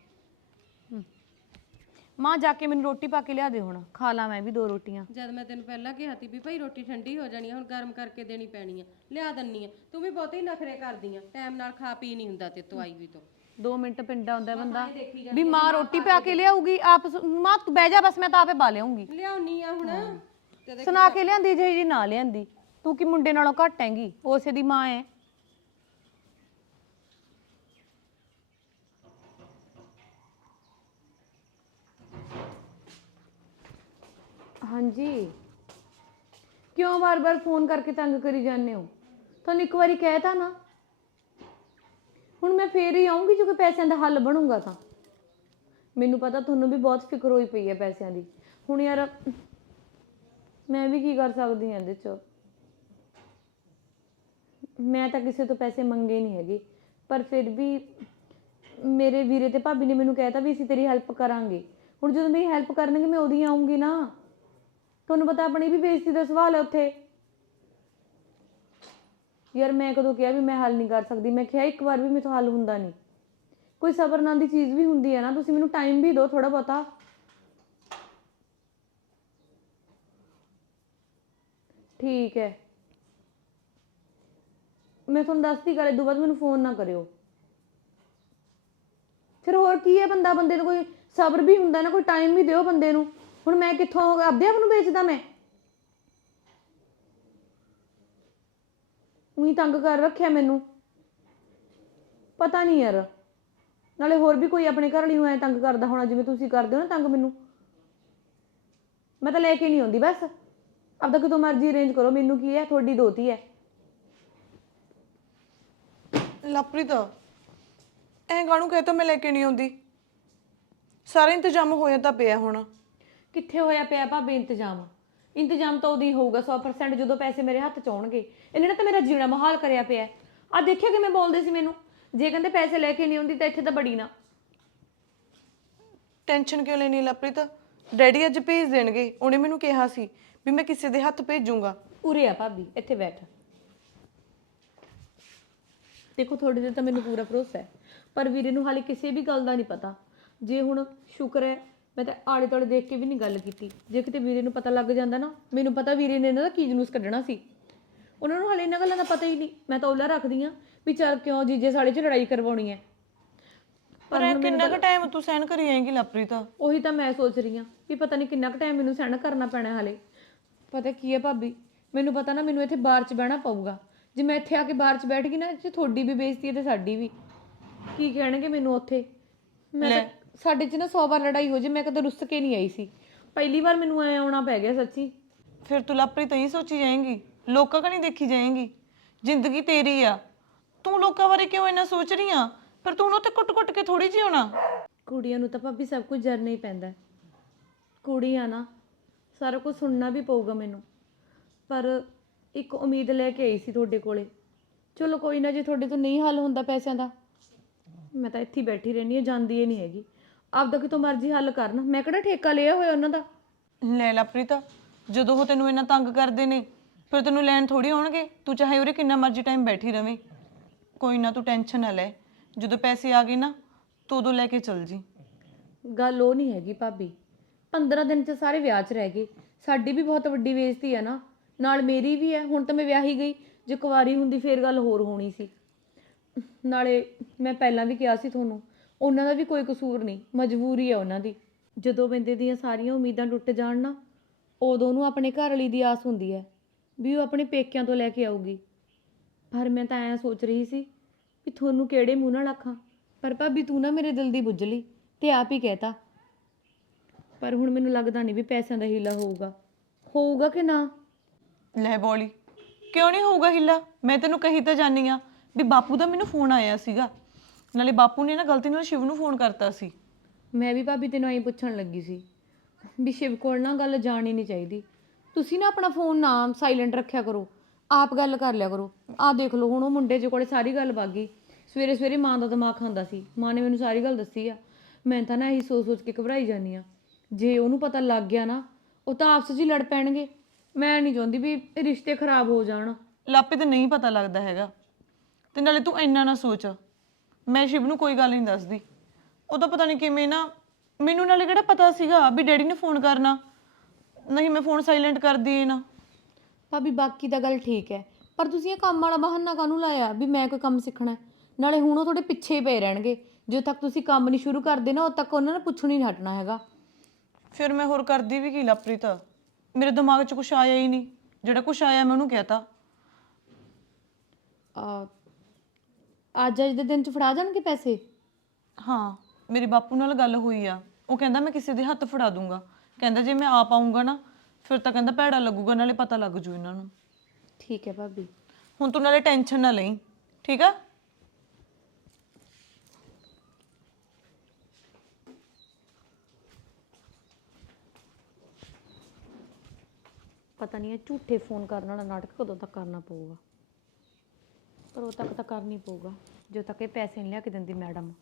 ਮਾਂ ਜਾ ਕੇ ਮੈਨੂੰ ਰੋਟੀ ਪਾ ਕੇ ਲਿਆ ਦੇ ਹੁਣ। ਖਾ ਲਾਂ ਮੈਂ ਵੀ ਦੋ ਰੋਟੀਆਂ। ਜਦ ਮੈਂ ਤੈਨੂੰ ਪਹਿਲਾਂ ਕਿਹਾ ਸੀ ਵੀ ਭਾਈ ਰੋਟੀ ਠੰਡੀ ਹੋ ਜਾਣੀ ਆ ਹੁਣ ਗਰਮ ਕਰਕੇ ਦੇਣੀ ਪੈਣੀ ਆ। ਲਿਆ ਦੰਨੀ ਆ। ਤੂੰ ਵੀ ਬਹੁਤੇ ਹੀ ਨਖਰੇ ਕਰਦੀ ਆ। ਟਾਈਮ ਨਾਲ ਖਾ ਪੀ ਨਹੀਂ ਹੁੰਦਾ ਤੇ ਤੂੰ ਆਈ ਵੀ ਤੋਂ। 2 ਮਿੰਟ ਪਿੰਡਾ ਹੁੰਦਾ ਬੰਦਾ। ਵੀ ਮਾਂ ਰੋਟੀ ਪਾ ਕੇ ਲਿਆਊਗੀ ਆਪ ਸ- ਮਾਂ ਤੂੰ ਬਹਿ ਜਾ ਬਸ ਮੈਂ ਤਾਂ ਆਪੇ ਪਾ ਲਿਆਉਂਗੀ ਲਿਆਉਣੀ ਆ ਹੁਣ। ਸੁਣਾ ਕੇ ਲਿਆਂਦੀ ਜੇ ਜੀ ਨਾ ਲਿਆਂਦੀ। ਤੂੰ ਕੀ ਮੁੰਡੇ ਨਾਲੋਂ ਘੱਟ ਹੈਂਗੀ? ਉਸੇ ਦੀ ਮਾਂ ਹੈ ਹਾਂਜੀ। ਕਿਉਂ ਵਾਰ-ਵਾਰ ਫੋਨ ਕਰਕੇ ਤੰਗ ਕਰੀ ਜਾਂਦੇ ਹੋ? ਤੁਹਾਨੂੰ ਇੱਕ ਵਾਰੀ ਕਹਿ ਤਾ ਨਾ। ਹੁਣ ਮੈਂ ਫੇਰ ਹੀ ਆਉਂਗੀ ਜੋ ਕਿ ਪੈਸਿਆਂ ਦਾ ਹੱਲ ਬਣੂਗਾ ਤਾਂ। ਮੈਨੂੰ ਪਤਾ ਤੁਹਾਨੂੰ ਵੀ ਬਹੁਤ ਫਿਕਰ ਹੋਈ ਪਈ ਹੈ ਪੈਸਿਆਂ ਦੀ। ਹੁਣ ਯਾਰ, ਮੈਂ ਵੀ ਕੀ ਕਰ ਸਕਦੀ ਹਾਂ ਇਹਦੇ ਚ? ਮੈਂ ਤਾਂ ਕਿਸੇ ਤੋਂ ਪੈਸੇ ਮੰਗੇ ਨਹੀਂ ਹੈਗੇ। ਪਰ ਫਿਰ ਵੀ ਮੇਰੇ ਵੀਰੇ ਤੇ ਭਾਬੀ ਨੇ ਮੈਨੂੰ ਕਹਿਤਾ ਵੀ ਅਸੀਂ ਤੇਰੀ ਹੈਲਪ ਕਰਾਂਗੇ। ਹੁਣ ਜਦੋਂ ਮੇਰੀ ਹੈਲਪ ਕਰਨਗੇ, ਮੈਂ ਉਹਦੀ ਆਉਂਗੀ ਨਾ। ਤੁਹਾਨੂੰ ਪਤਾ ਆਪਣੀ ਵੀ ਬੇਇੱਜ਼ਤੀ ਦਾ ਸਵਾਲ ਹੈ ਉੱਥੇ। ਯਾਰ ਮੈਂ ਕਦੋਂ ਕਿਹਾ ਵੀ ਮੈਂ ਹੱਲ ਨਹੀਂ ਕਰ ਸਕਦੀ? ਮੈਂ ਕਿਹਾ ਇੱਕ ਵਾਰ ਵੀ ਮੇਥੋਂ ਹੱਲ ਹੁੰਦਾ ਨਹੀਂ। ਕੋਈ ਸਬਰ ਨਾਂ ਦੀ ਚੀਜ਼ ਵੀ ਹੁੰਦੀ ਹੈ ਨਾ, ਤੁਸੀਂ ਮੈਨੂੰ ਟਾਈਮ ਵੀ ਦਿਓ ਥੋੜਾ ਬਹੁਤਾ। ਠੀਕ ਹੈ। ਮੈਂ ਤੁਹਾਨੂੰ ਦੱਸਦੀ ਕਰ ਇਦੋਂ ਬਾਅਦ ਮੈਨੂੰ ਫੋਨ ਨਾ ਕਰਿਓ। ਫਿਰ ਹੋਰ ਕੀ ਹੈ ਬੰਦਾ? ਬੰਦੇ ਨੂੰ ਕੋਈ ਸਬਰ ਵੀ ਹੁੰਦਾ ਨਾ, ਕੋਈ ਟਾਈਮ ਵੀ ਦਿਓ ਬੰਦੇ ਨੂੰ। ਹੁਣ ਮੈਂ ਕਿੱਥੋਂ ਆਪਦੇ ਆਪ ਨੂੰ ਵੇਚਦਾ ਮੈਂ? ਉਹੀ ਤੰਗ ਕਰ ਰੱਖਿਆ ਮੈਨੂੰ। ਪਤਾ ਨਹੀਂ ਯਾਰ। ਨਾਲੇ ਹੋਰ ਵੀ ਕੋਈ ਆਪਣੇ ਘਰ ਵਾਲੀ ਨੂੰ ਐ ਤੰਗ ਕਰਦਾ ਹੋਣਾ, ਜਿਵੇਂ ਤੁਸੀਂ ਕਰਦੇ ਹੋ ਨਾ ਤੰਗ ਮੈਨੂੰ। ਮੈਂ ਤਾਂ ਲੈ ਕੇ ਨਹੀਂ ਆਉਂਦੀ, ਬਸ। ਆਪਦਾ ਕਿਤੋਂ ਮਰਜ਼ੀ ਅਰੇਂਜ ਕਰੋ, ਮੈਨੂੰ ਕੀ ਹੈ? ਤੁਹਾਡੀ ਦੋਤੀ ਹੈ। ਲਪ੍ਰੀਤ, ਐਂ ਗਾਣੂ ਕਹਤਾ ਮੈਂ ਲੈ ਕੇ ਨਹੀਂ ਆਉਂਦੀ? ਸਾਰਾ ਇੰਤਜ਼ਾਮ ਹੋਇਆ ਤਾਂ ਪਿਆ ਹੁਣ। ਕਿੱਥੇ ਹੋਇਆ ਪਿਆ ਭਾਬੀ ਇੰਤਜ਼ਾਮ? ਇੰਤਜ਼ਾਮ ਤਾਂ ਉਹਦੀ ਹੋਊਗਾ 100% ਜਦੋਂ ਪੈਸੇ ਮੇਰੇ ਹੱਥ ਚ ਆਉਣਗੇ। ਇਹਨੇ ਨਾ ਤਾਂ ਮੇਰਾ ਜੀਣਾ ਮਹਾਲ ਕਰਿਆ ਪਿਆ ਆ ਦੇਖਿਆ ਕਿਵੇਂ ਬੋਲਦੇ ਸੀ ਮੈਨੂੰ? ਜੇ ਕਹਿੰਦੇ ਪੈਸੇ ਲੈ ਕੇ ਨਹੀਂ ਆਉਂਦੀ ਤਾਂ ਇੱਥੇ ਤਾਂ ਬੜੀ ਨਾ। ਟੈਨਸ਼ਨ ਕਿਉਂ ਲੈਣੀ ਲਪ੍ਰੀਤ? ਡੈਡੀ ਅੱਜ ਭੇਜ ਦੇਣਗੇ। ਉਹਨੇ ਮੈਨੂੰ ਕਿਹਾ ਸੀ ਵੀ ਮੈਂ ਕਿਸੇ ਦੇ ਹੱਥ ਭੇਜੂੰਗਾ। ਉਰੇ ਆ ਭਾਬੀ ਇੱਥੇ ਬੈਠ। ਦੇਖੋ ਥੋੜੀ ਦੇਰ ਤਾਂ ਮੈਨੂੰ ਪੂਰਾ ਭਰੋਸਾ ਹੈ। ਪਰ ਵੀਰੇ ਨੂੰ ਹਾਲੇ ਕਿਸੇ ਵੀ ਗੱਲ ਦਾ ਨਹੀਂ ਪਤਾ। ਜੇ ਹੁਣ ਸ਼ੁਕਰ ਹੈ ਮੈਂ ਤਾਂ ਆਲੇ ਦੁਆਲੇ ਦੇਖ ਕੇ ਵੀ ਨਹੀਂ ਗੱਲ ਕੀਤੀ। ਜੇ ਕਿਤੇ ਵੀਰੇ ਨੂੰ ਪਤਾ ਲੱਗ ਜਾਂਦਾ ਨਾ ਮੈਨੂੰ ਪਤਾ ਵੀਰੇ ਨੇ ਇਹਨਾਂ ਦਾ ਕੀ ਜਲੂਸ ਕੱਢਣਾ ਸੀ। ਉਹਨਾਂ ਨੂੰ ਹਾਲੇ ਇਹਨਾਂ ਗੱਲਾਂ ਦਾ ਪਤਾ ਹੀ ਨਹੀਂ। ਮੈਂ ਤਾਂ ਉਹਲਾ ਰੱਖਦੀ ਆ ਵੀ ਚੱਲ ਕਿਉਂ ਜੀਜੇ ਸਾਲੇ 'ਚ ਲੜਾਈ ਕਰਵਾਉਣੀ ਹੈ। ਪਰ ਐ ਕਿੰਨਾ ਕੁ ਟਾਈਮ ਤੂੰ ਸਹਿਨ ਕਰੀ ਜਾਏਂਗੀ ਲਪ੍ਰੀਤ? ਉਹੀ ਤਾਂ ਮੈਂ ਸੋਚ ਰਹੀ ਹਾਂ ਵੀ ਪਤਾ ਨਹੀਂ ਕਿੰਨਾ ਕੁ ਟਾਈਮ ਮੈਨੂੰ ਸਹਿਣ ਕਰਨਾ ਪੈਣਾ ਹਾਲੇ। ਪਤਾ ਕੀ ਹੈ ਭਾਬੀ? ਮੈਨੂੰ ਪਤਾ ਨਾ ਮੈਨੂੰ ਇੱਥੇ ਬਾਹਰ 'ਚ ਬਹਿਣਾ ਪਊਗਾ। ਜੇ ਮੈਂ ਇੱਥੇ ਆ ਕੇ ਬਾਹਰ 'ਚ ਬੈਠ ਗਈ ਨਾ ਜੇ ਤੁਹਾਡੀ ਵੀ ਬੇਇੱਜ਼ਤੀ ਹੈ ਤੇ ਸਾਡੀ ਵੀ। ਕੀ ਕਹਿਣਗੇ ਮੈਨੂੰ ਉੱਥੇ? ਮੈਂ ਸਾਡੇ 'ਚ ਨਾ 100 ਵਾਰ ਲੜਾਈ ਹੋ ਜੇ ਮੈਂ ਕਦੇ ਰੁੱਸ ਕੇ ਨਹੀਂ ਆਈ ਸੀ। ਪਹਿਲੀ ਵਾਰ ਮੈਨੂੰ ਐ ਆਉਣਾ ਪੈ ਗਿਆ ਸੱਚੀ। ਫਿਰ ਤੂੰ ਲਪ੍ਰੀਤ ਹੀ ਸੋਚੀ ਜਾਏਂਗੀ ਲੋਕਾਂ ਕਣੀ ਦੇਖੀ ਜਾਏਂਗੀ ਜ਼ਿੰਦਗੀ ਤੇਰੀ ਆ। ਤੂੰ ਲੋਕਾਂ ਬਾਰੇ ਕਿਉਂ ਇੰਨਾ ਸੋਚ ਰਹੀ ਆ? ਪਰ ਤੂੰ ਉਹਨਾਂ ਤੇ ਕੁੱਟ-ਕੁੱਟ ਕੇ ਥੋੜੀ ਜਿਹੀ ਹੋਣਾ ਕੁੜੀਆਂ ਨੂੰ ਤਾਂ ਭਾਬੀ ਸਭ ਕੁਝ ਜਰਨਾ ਹੀ ਪੈਂਦਾ ਹੈ। ਕੁੜੀ ਆ ਨਾ ਸਾਰਾ ਕੁਝ ਸੁਣਨਾ ਵੀ ਪਊਗਾ ਮੈਨੂੰ। ਪਰ ਇੱਕ ਉਮੀਦ ਲੈ ਕੇ ਆਈ ਸੀ ਤੁਹਾਡੇ ਕੋਲੇ। ਚਲੋ ਕੋਈ ਨਾ ਜੇ ਤੁਹਾਡੇ ਤੋਂ ਨਹੀਂ ਹੱਲ ਹੁੰਦਾ ਪੈਸਿਆਂ ਦਾ ਮੈਂ ਤਾਂ ਇੱਥੇ ਹੀ ਬੈਠੀ ਰਹਿਣੀ ਆ ਜਾਂਦੀ ਹੀ ਨਹੀਂ ਹੈਗੀ। ਆਪਦਾ ਕਿਤੋਂ ਮਰਜ਼ੀ ਹੱਲ ਕਰਨ। ਮੈਂ ਕਿਹੜਾ ਠੇਕਾ ਲਿਆ ਹੋਇਆ ਉਹਨਾਂ ਦਾ? ਲੈ ਲਪ੍ਰੀਤ ਜਦੋਂ ਉਹ ਤੈਨੂੰ ਇੰਨਾ ਤੰਗ ਕਰਦੇ ਨੇ ਫਿਰ ਤੈਨੂੰ ਲੈਣ ਥੋੜੀ ਆਉਣਗੇ। ਤੂੰ ਚਾਹੇ ਉਰੇ ਕਿੰਨਾ ਮਰਜ਼ੀ ਟਾਈਮ ਬੈਠੀ ਰਵੇਂ। ਕੋਈ ਨਾ ਤੂੰ ਟੈਨਸ਼ਨ ਨਾ ਲੈ। ਜਦੋਂ ਪੈਸੇ ਆ ਗਏ ਨਾ ਤੂੰ ਉਦੋਂ ਲੈ ਕੇ ਚਲ ਜੀ। ਗੱਲ ਉਹ ਨਹੀਂ ਹੈਗੀ ਭਾਬੀ। 15 ਦਿਨ ਚ ਸਾਰੇ ਵਿਆਹ 'ਚ ਰਹਿ ਗਏ। ਸਾਡੀ ਵੀ ਬਹੁਤ ਵੱਡੀ ਬੇਇੱਜ਼ਤੀ ਹੈ ਨਾ। ਨਾਲ ਮੇਰੀ ਵੀ ਹੈ ਹੁਣ ਤਾਂ ਮੈਂ ਵਿਆਹੀ ਗਈ। ਜੇ ਕੁਵਾਰੀ ਹੁੰਦੀ ਫੇਰ ਗੱਲ ਹੋਰ ਹੋਣੀ ਸੀ। ਨਾਲੇ ਮੈਂ ਪਹਿਲਾਂ ਵੀ ਕਿਹਾ ਸੀ ਤੁਹਾਨੂੰ ਉਹਨਾਂ ਦਾ ਵੀ ਕੋਈ ਕਸੂਰ ਨਹੀਂ, ਮਜਬੂਰੀ ਹੈ ਉਹਨਾਂ ਦੀ। ਜਦੋਂ ਬੰਦੇ ਦੀਆਂ ਸਾਰੀਆਂ ਉਮੀਦਾਂ ਟੁੱਟ ਜਾਣ ਨਾ, ਉਦੋਂ ਨੂੰ ਆਪਣੇ ਘਰ ਵਾਲੀ ਦੀ ਆਸ ਹੁੰਦੀ ਹੈ ਵੀ ਉਹ ਆਪਣੇ ਪੇਕਿਆਂ ਤੋਂ ਲੈ ਕੇ ਆਊਗੀ। ਪਰ ਮੈਂ ਤਾਂ ਐਂ ਸੋਚ ਰਹੀ ਸੀ ਵੀ ਤੁਹਾਨੂੰ ਕਿਹੜੇ ਮੂੰਹ ਨਾਲ ਆਖਾਂ? ਪਰ ਭਾਬੀ ਤੂੰ ਨਾ ਮੇਰੇ ਦਿਲ ਦੀ ਬੁੱਝ ਲਈ ਤੇ ਆਪ ਹੀ ਕਹਿਤਾ। ਪਰ ਹੁਣ ਮੈਨੂੰ ਲੱਗਦਾ ਨਹੀਂ ਵੀ ਪੈਸਿਆਂ ਦਾ ਹੀਲਾ ਹੋਊਗਾ। ਹੋਊਗਾ ਕਿ ਨਾ? ਲੈ ਬੋਲੀ, ਕਿਉਂ ਨਹੀਂ ਹੋਊਗਾ ਹਿੱਲਾ? ਮੈਂ ਤੈਨੂੰ ਕਹੀ ਤਾਂ ਜਾਨੀ ਆ ਵੀ ਬਾਪੂ ਦਾ ਮੈਨੂੰ ਫੋਨ ਆਇਆ ਸੀਗਾ। ਨਾਲੇ ਬਾਪੂ ਨੇ ਨਾ ਗਲਤੀ ਨਾਲ ਸ਼ਿਵ ਨੂੰ ਫੋਨ ਕਰਤਾ ਸੀ। ਮੈਂ ਵੀ ਭਾਬੀ ਤੈਨੂੰ ਐਂ ਪੁੱਛਣ ਲੱਗੀ ਸੀ ਵੀ ਸ਼ਿਵ ਕੋਲ ਨਾ ਗੱਲ ਜਾਣੀ ਨਹੀਂ ਚਾਹੀਦੀ। ਤੁਸੀਂ ਨਾ ਆਪਣਾ ਫੋਨ ਨਾ ਸਾਇਲੈਂਟ ਰੱਖਿਆ ਕਰੋ ਆਪ ਗੱਲ ਕਰ ਲਿਆ ਕਰੋ। ਆਹ ਦੇਖ ਲਓ ਹੁਣ ਉਹ ਮੁੰਡੇ ਦੇ ਕੋਲੇ ਸਾਰੀ ਗੱਲ ਵਗ ਗਈ। ਸਵੇਰੇ ਸਵੇਰੇ ਮਾਂ ਦਾ ਦਿਮਾਗ ਖਾਂਦਾ ਸੀ। ਮਾਂ ਨੇ ਮੈਨੂੰ ਸਾਰੀ ਗੱਲ ਦੱਸੀ ਆ। ਮੈਂ ਤਾਂ ਨਾ ਇਹੀ ਸੋਚ ਸੋਚ ਕੇ ਘਬਰਾਈ ਜਾਂਦੀ ਆ। ਜੇ ਉਹਨੂੰ ਪਤਾ ਲੱਗ ਗਿਆ ਨਾ ਉਹ ਤਾਂ ਆਪਸ 'ਚ ਹੀ ਲੜ ਪੈਣਗੇ। ਮੈਂ ਨਹੀਂ ਚਾਹੁੰਦੀ ਵੀ ਰਿਸ਼ਤੇ ਖਰਾਬ ਹੋ ਜਾਣ। ਲਾਪੇ ਤੇ ਨਹੀਂ ਪਤਾ ਲੱਗਦਾ ਹੈਗਾ। ਤੇ ਨਾਲੇ ਤੂੰ ਇੰਨਾ ਨਾ ਸੋਚ। ਮੈਂ ਸ਼ਿਵ ਨੂੰ ਕੋਈ ਗੱਲ ਨਹੀਂ ਦੱਸਦੀ। ਉਹ ਤਾਂ ਪਤਾ ਨਹੀਂ ਕਿਵੇਂ ਨਾ ਮੈਨੂੰ ਨਾਲੇ ਕਿਹੜਾ ਪਤਾ ਸੀਗਾ ਵੀ ਡੈਡੀ ਨੇ ਫੋਨ ਕਰਨਾ। ਨਹੀਂ ਮੈਂ ਫੋਨ ਸਾਇਲੈਂਟ ਕਰਦੀ ਨਾ। ਭਾਬੀ ਬਾਕੀ ਤਾਂ ਗੱਲ ਠੀਕ ਹੈ। ਪਰ ਤੁਸੀਂ ਇਹ ਕੰਮ ਵਾਲਾ ਬਹਾਨਾ ਕਾਹਨੂੰ ਲਾਇਆ ਵੀ ਮੈਂ ਕੋਈ ਕੰਮ ਸਿੱਖਣਾ ਹੈ? ਨਾਲੇ ਹੁਣ ਉਹ ਤੁਹਾਡੇ ਪਿੱਛੇ ਹੀ ਪਏ ਰਹਿਣਗੇ। ਜਦੋਂ ਤੱਕ ਤੁਸੀਂ ਕੰਮ ਨਹੀਂ ਸ਼ੁਰੂ ਕਰਦੇ ਨਾ ਉਦੋਂ ਤੱਕ ਉਹਨਾਂ ਨੇ ਪੁੱਛਣ ਹੀ ਨਹੀਂ ਹਟਣਾ ਹੈਗਾ। ਫਿਰ ਮੈਂ ਹੋਰ ਕਰਦੀ ਵੀ ਕੀ ਲਵਪ੍ਰੀਤ ਮੇਰੇ ਦਿਮਾਗ 'ਚ ਕੁਝ ਆਇਆ ਹੀ ਨਹੀਂ। ਜਿਹੜਾ ਕੁਝ ਆਇਆ ਮੈਂ ਉਹਨੂੰ ਕਹਿਤਾ। ਅਹ, ਅੱਜ ਅੱਜ ਦੇ ਦਿਨ ਚ ਫੜਾ ਜਾਣਗੇ ਪੈਸੇ? ਹਾਂ ਮੇਰੇ ਬਾਪੂ ਨਾਲ ਗੱਲ ਹੋਈ ਆ। ਉਹ ਕਹਿੰਦਾ ਮੈਂ ਕਿਸੇ ਦੇ ਹੱਥ ਫੜਾ ਦੂੰਗਾ। ਕਹਿੰਦਾ ਜੇ ਮੈਂ ਆਪ ਆਉਂਗਾ ਨਾ ਫਿਰ ਤਾਂ ਕਹਿੰਦਾ ਭੈੜਾ ਲੱਗੂਗਾ ਨਾਲੇ ਪਤਾ ਲੱਗ ਜੂ ਇਹਨਾਂ ਨੂੰ। ਠੀਕ ਹੈ ਭਾਬੀ। ਹੁਣ ਤੂੰ ਨਾਲੇ ਟੈਨਸ਼ਨ ਨਾ ਲਈ। ਠੀਕ ਆ? ਪਤਾ ਨਹੀਂ ਇਹ ਝੂਠੇ ਫੋਨ ਕਰਨ ਵਾਲਾ ਨਾਟਕ ਕਦੋਂ ਤੱਕ ਕਰਨਾ ਪਊਗਾ। ਪਰ ਉਹ ਤੱਕ ਤਾਂ ਕਰਨੀ ਪਊਗਾ। ਜਦੋਂ ਤੱਕ ਇਹ ਪੈਸੇ ਨਹੀਂ ਲਿਆ ਕੇ ਦਿੰਦੀ ਮੈਡਮ।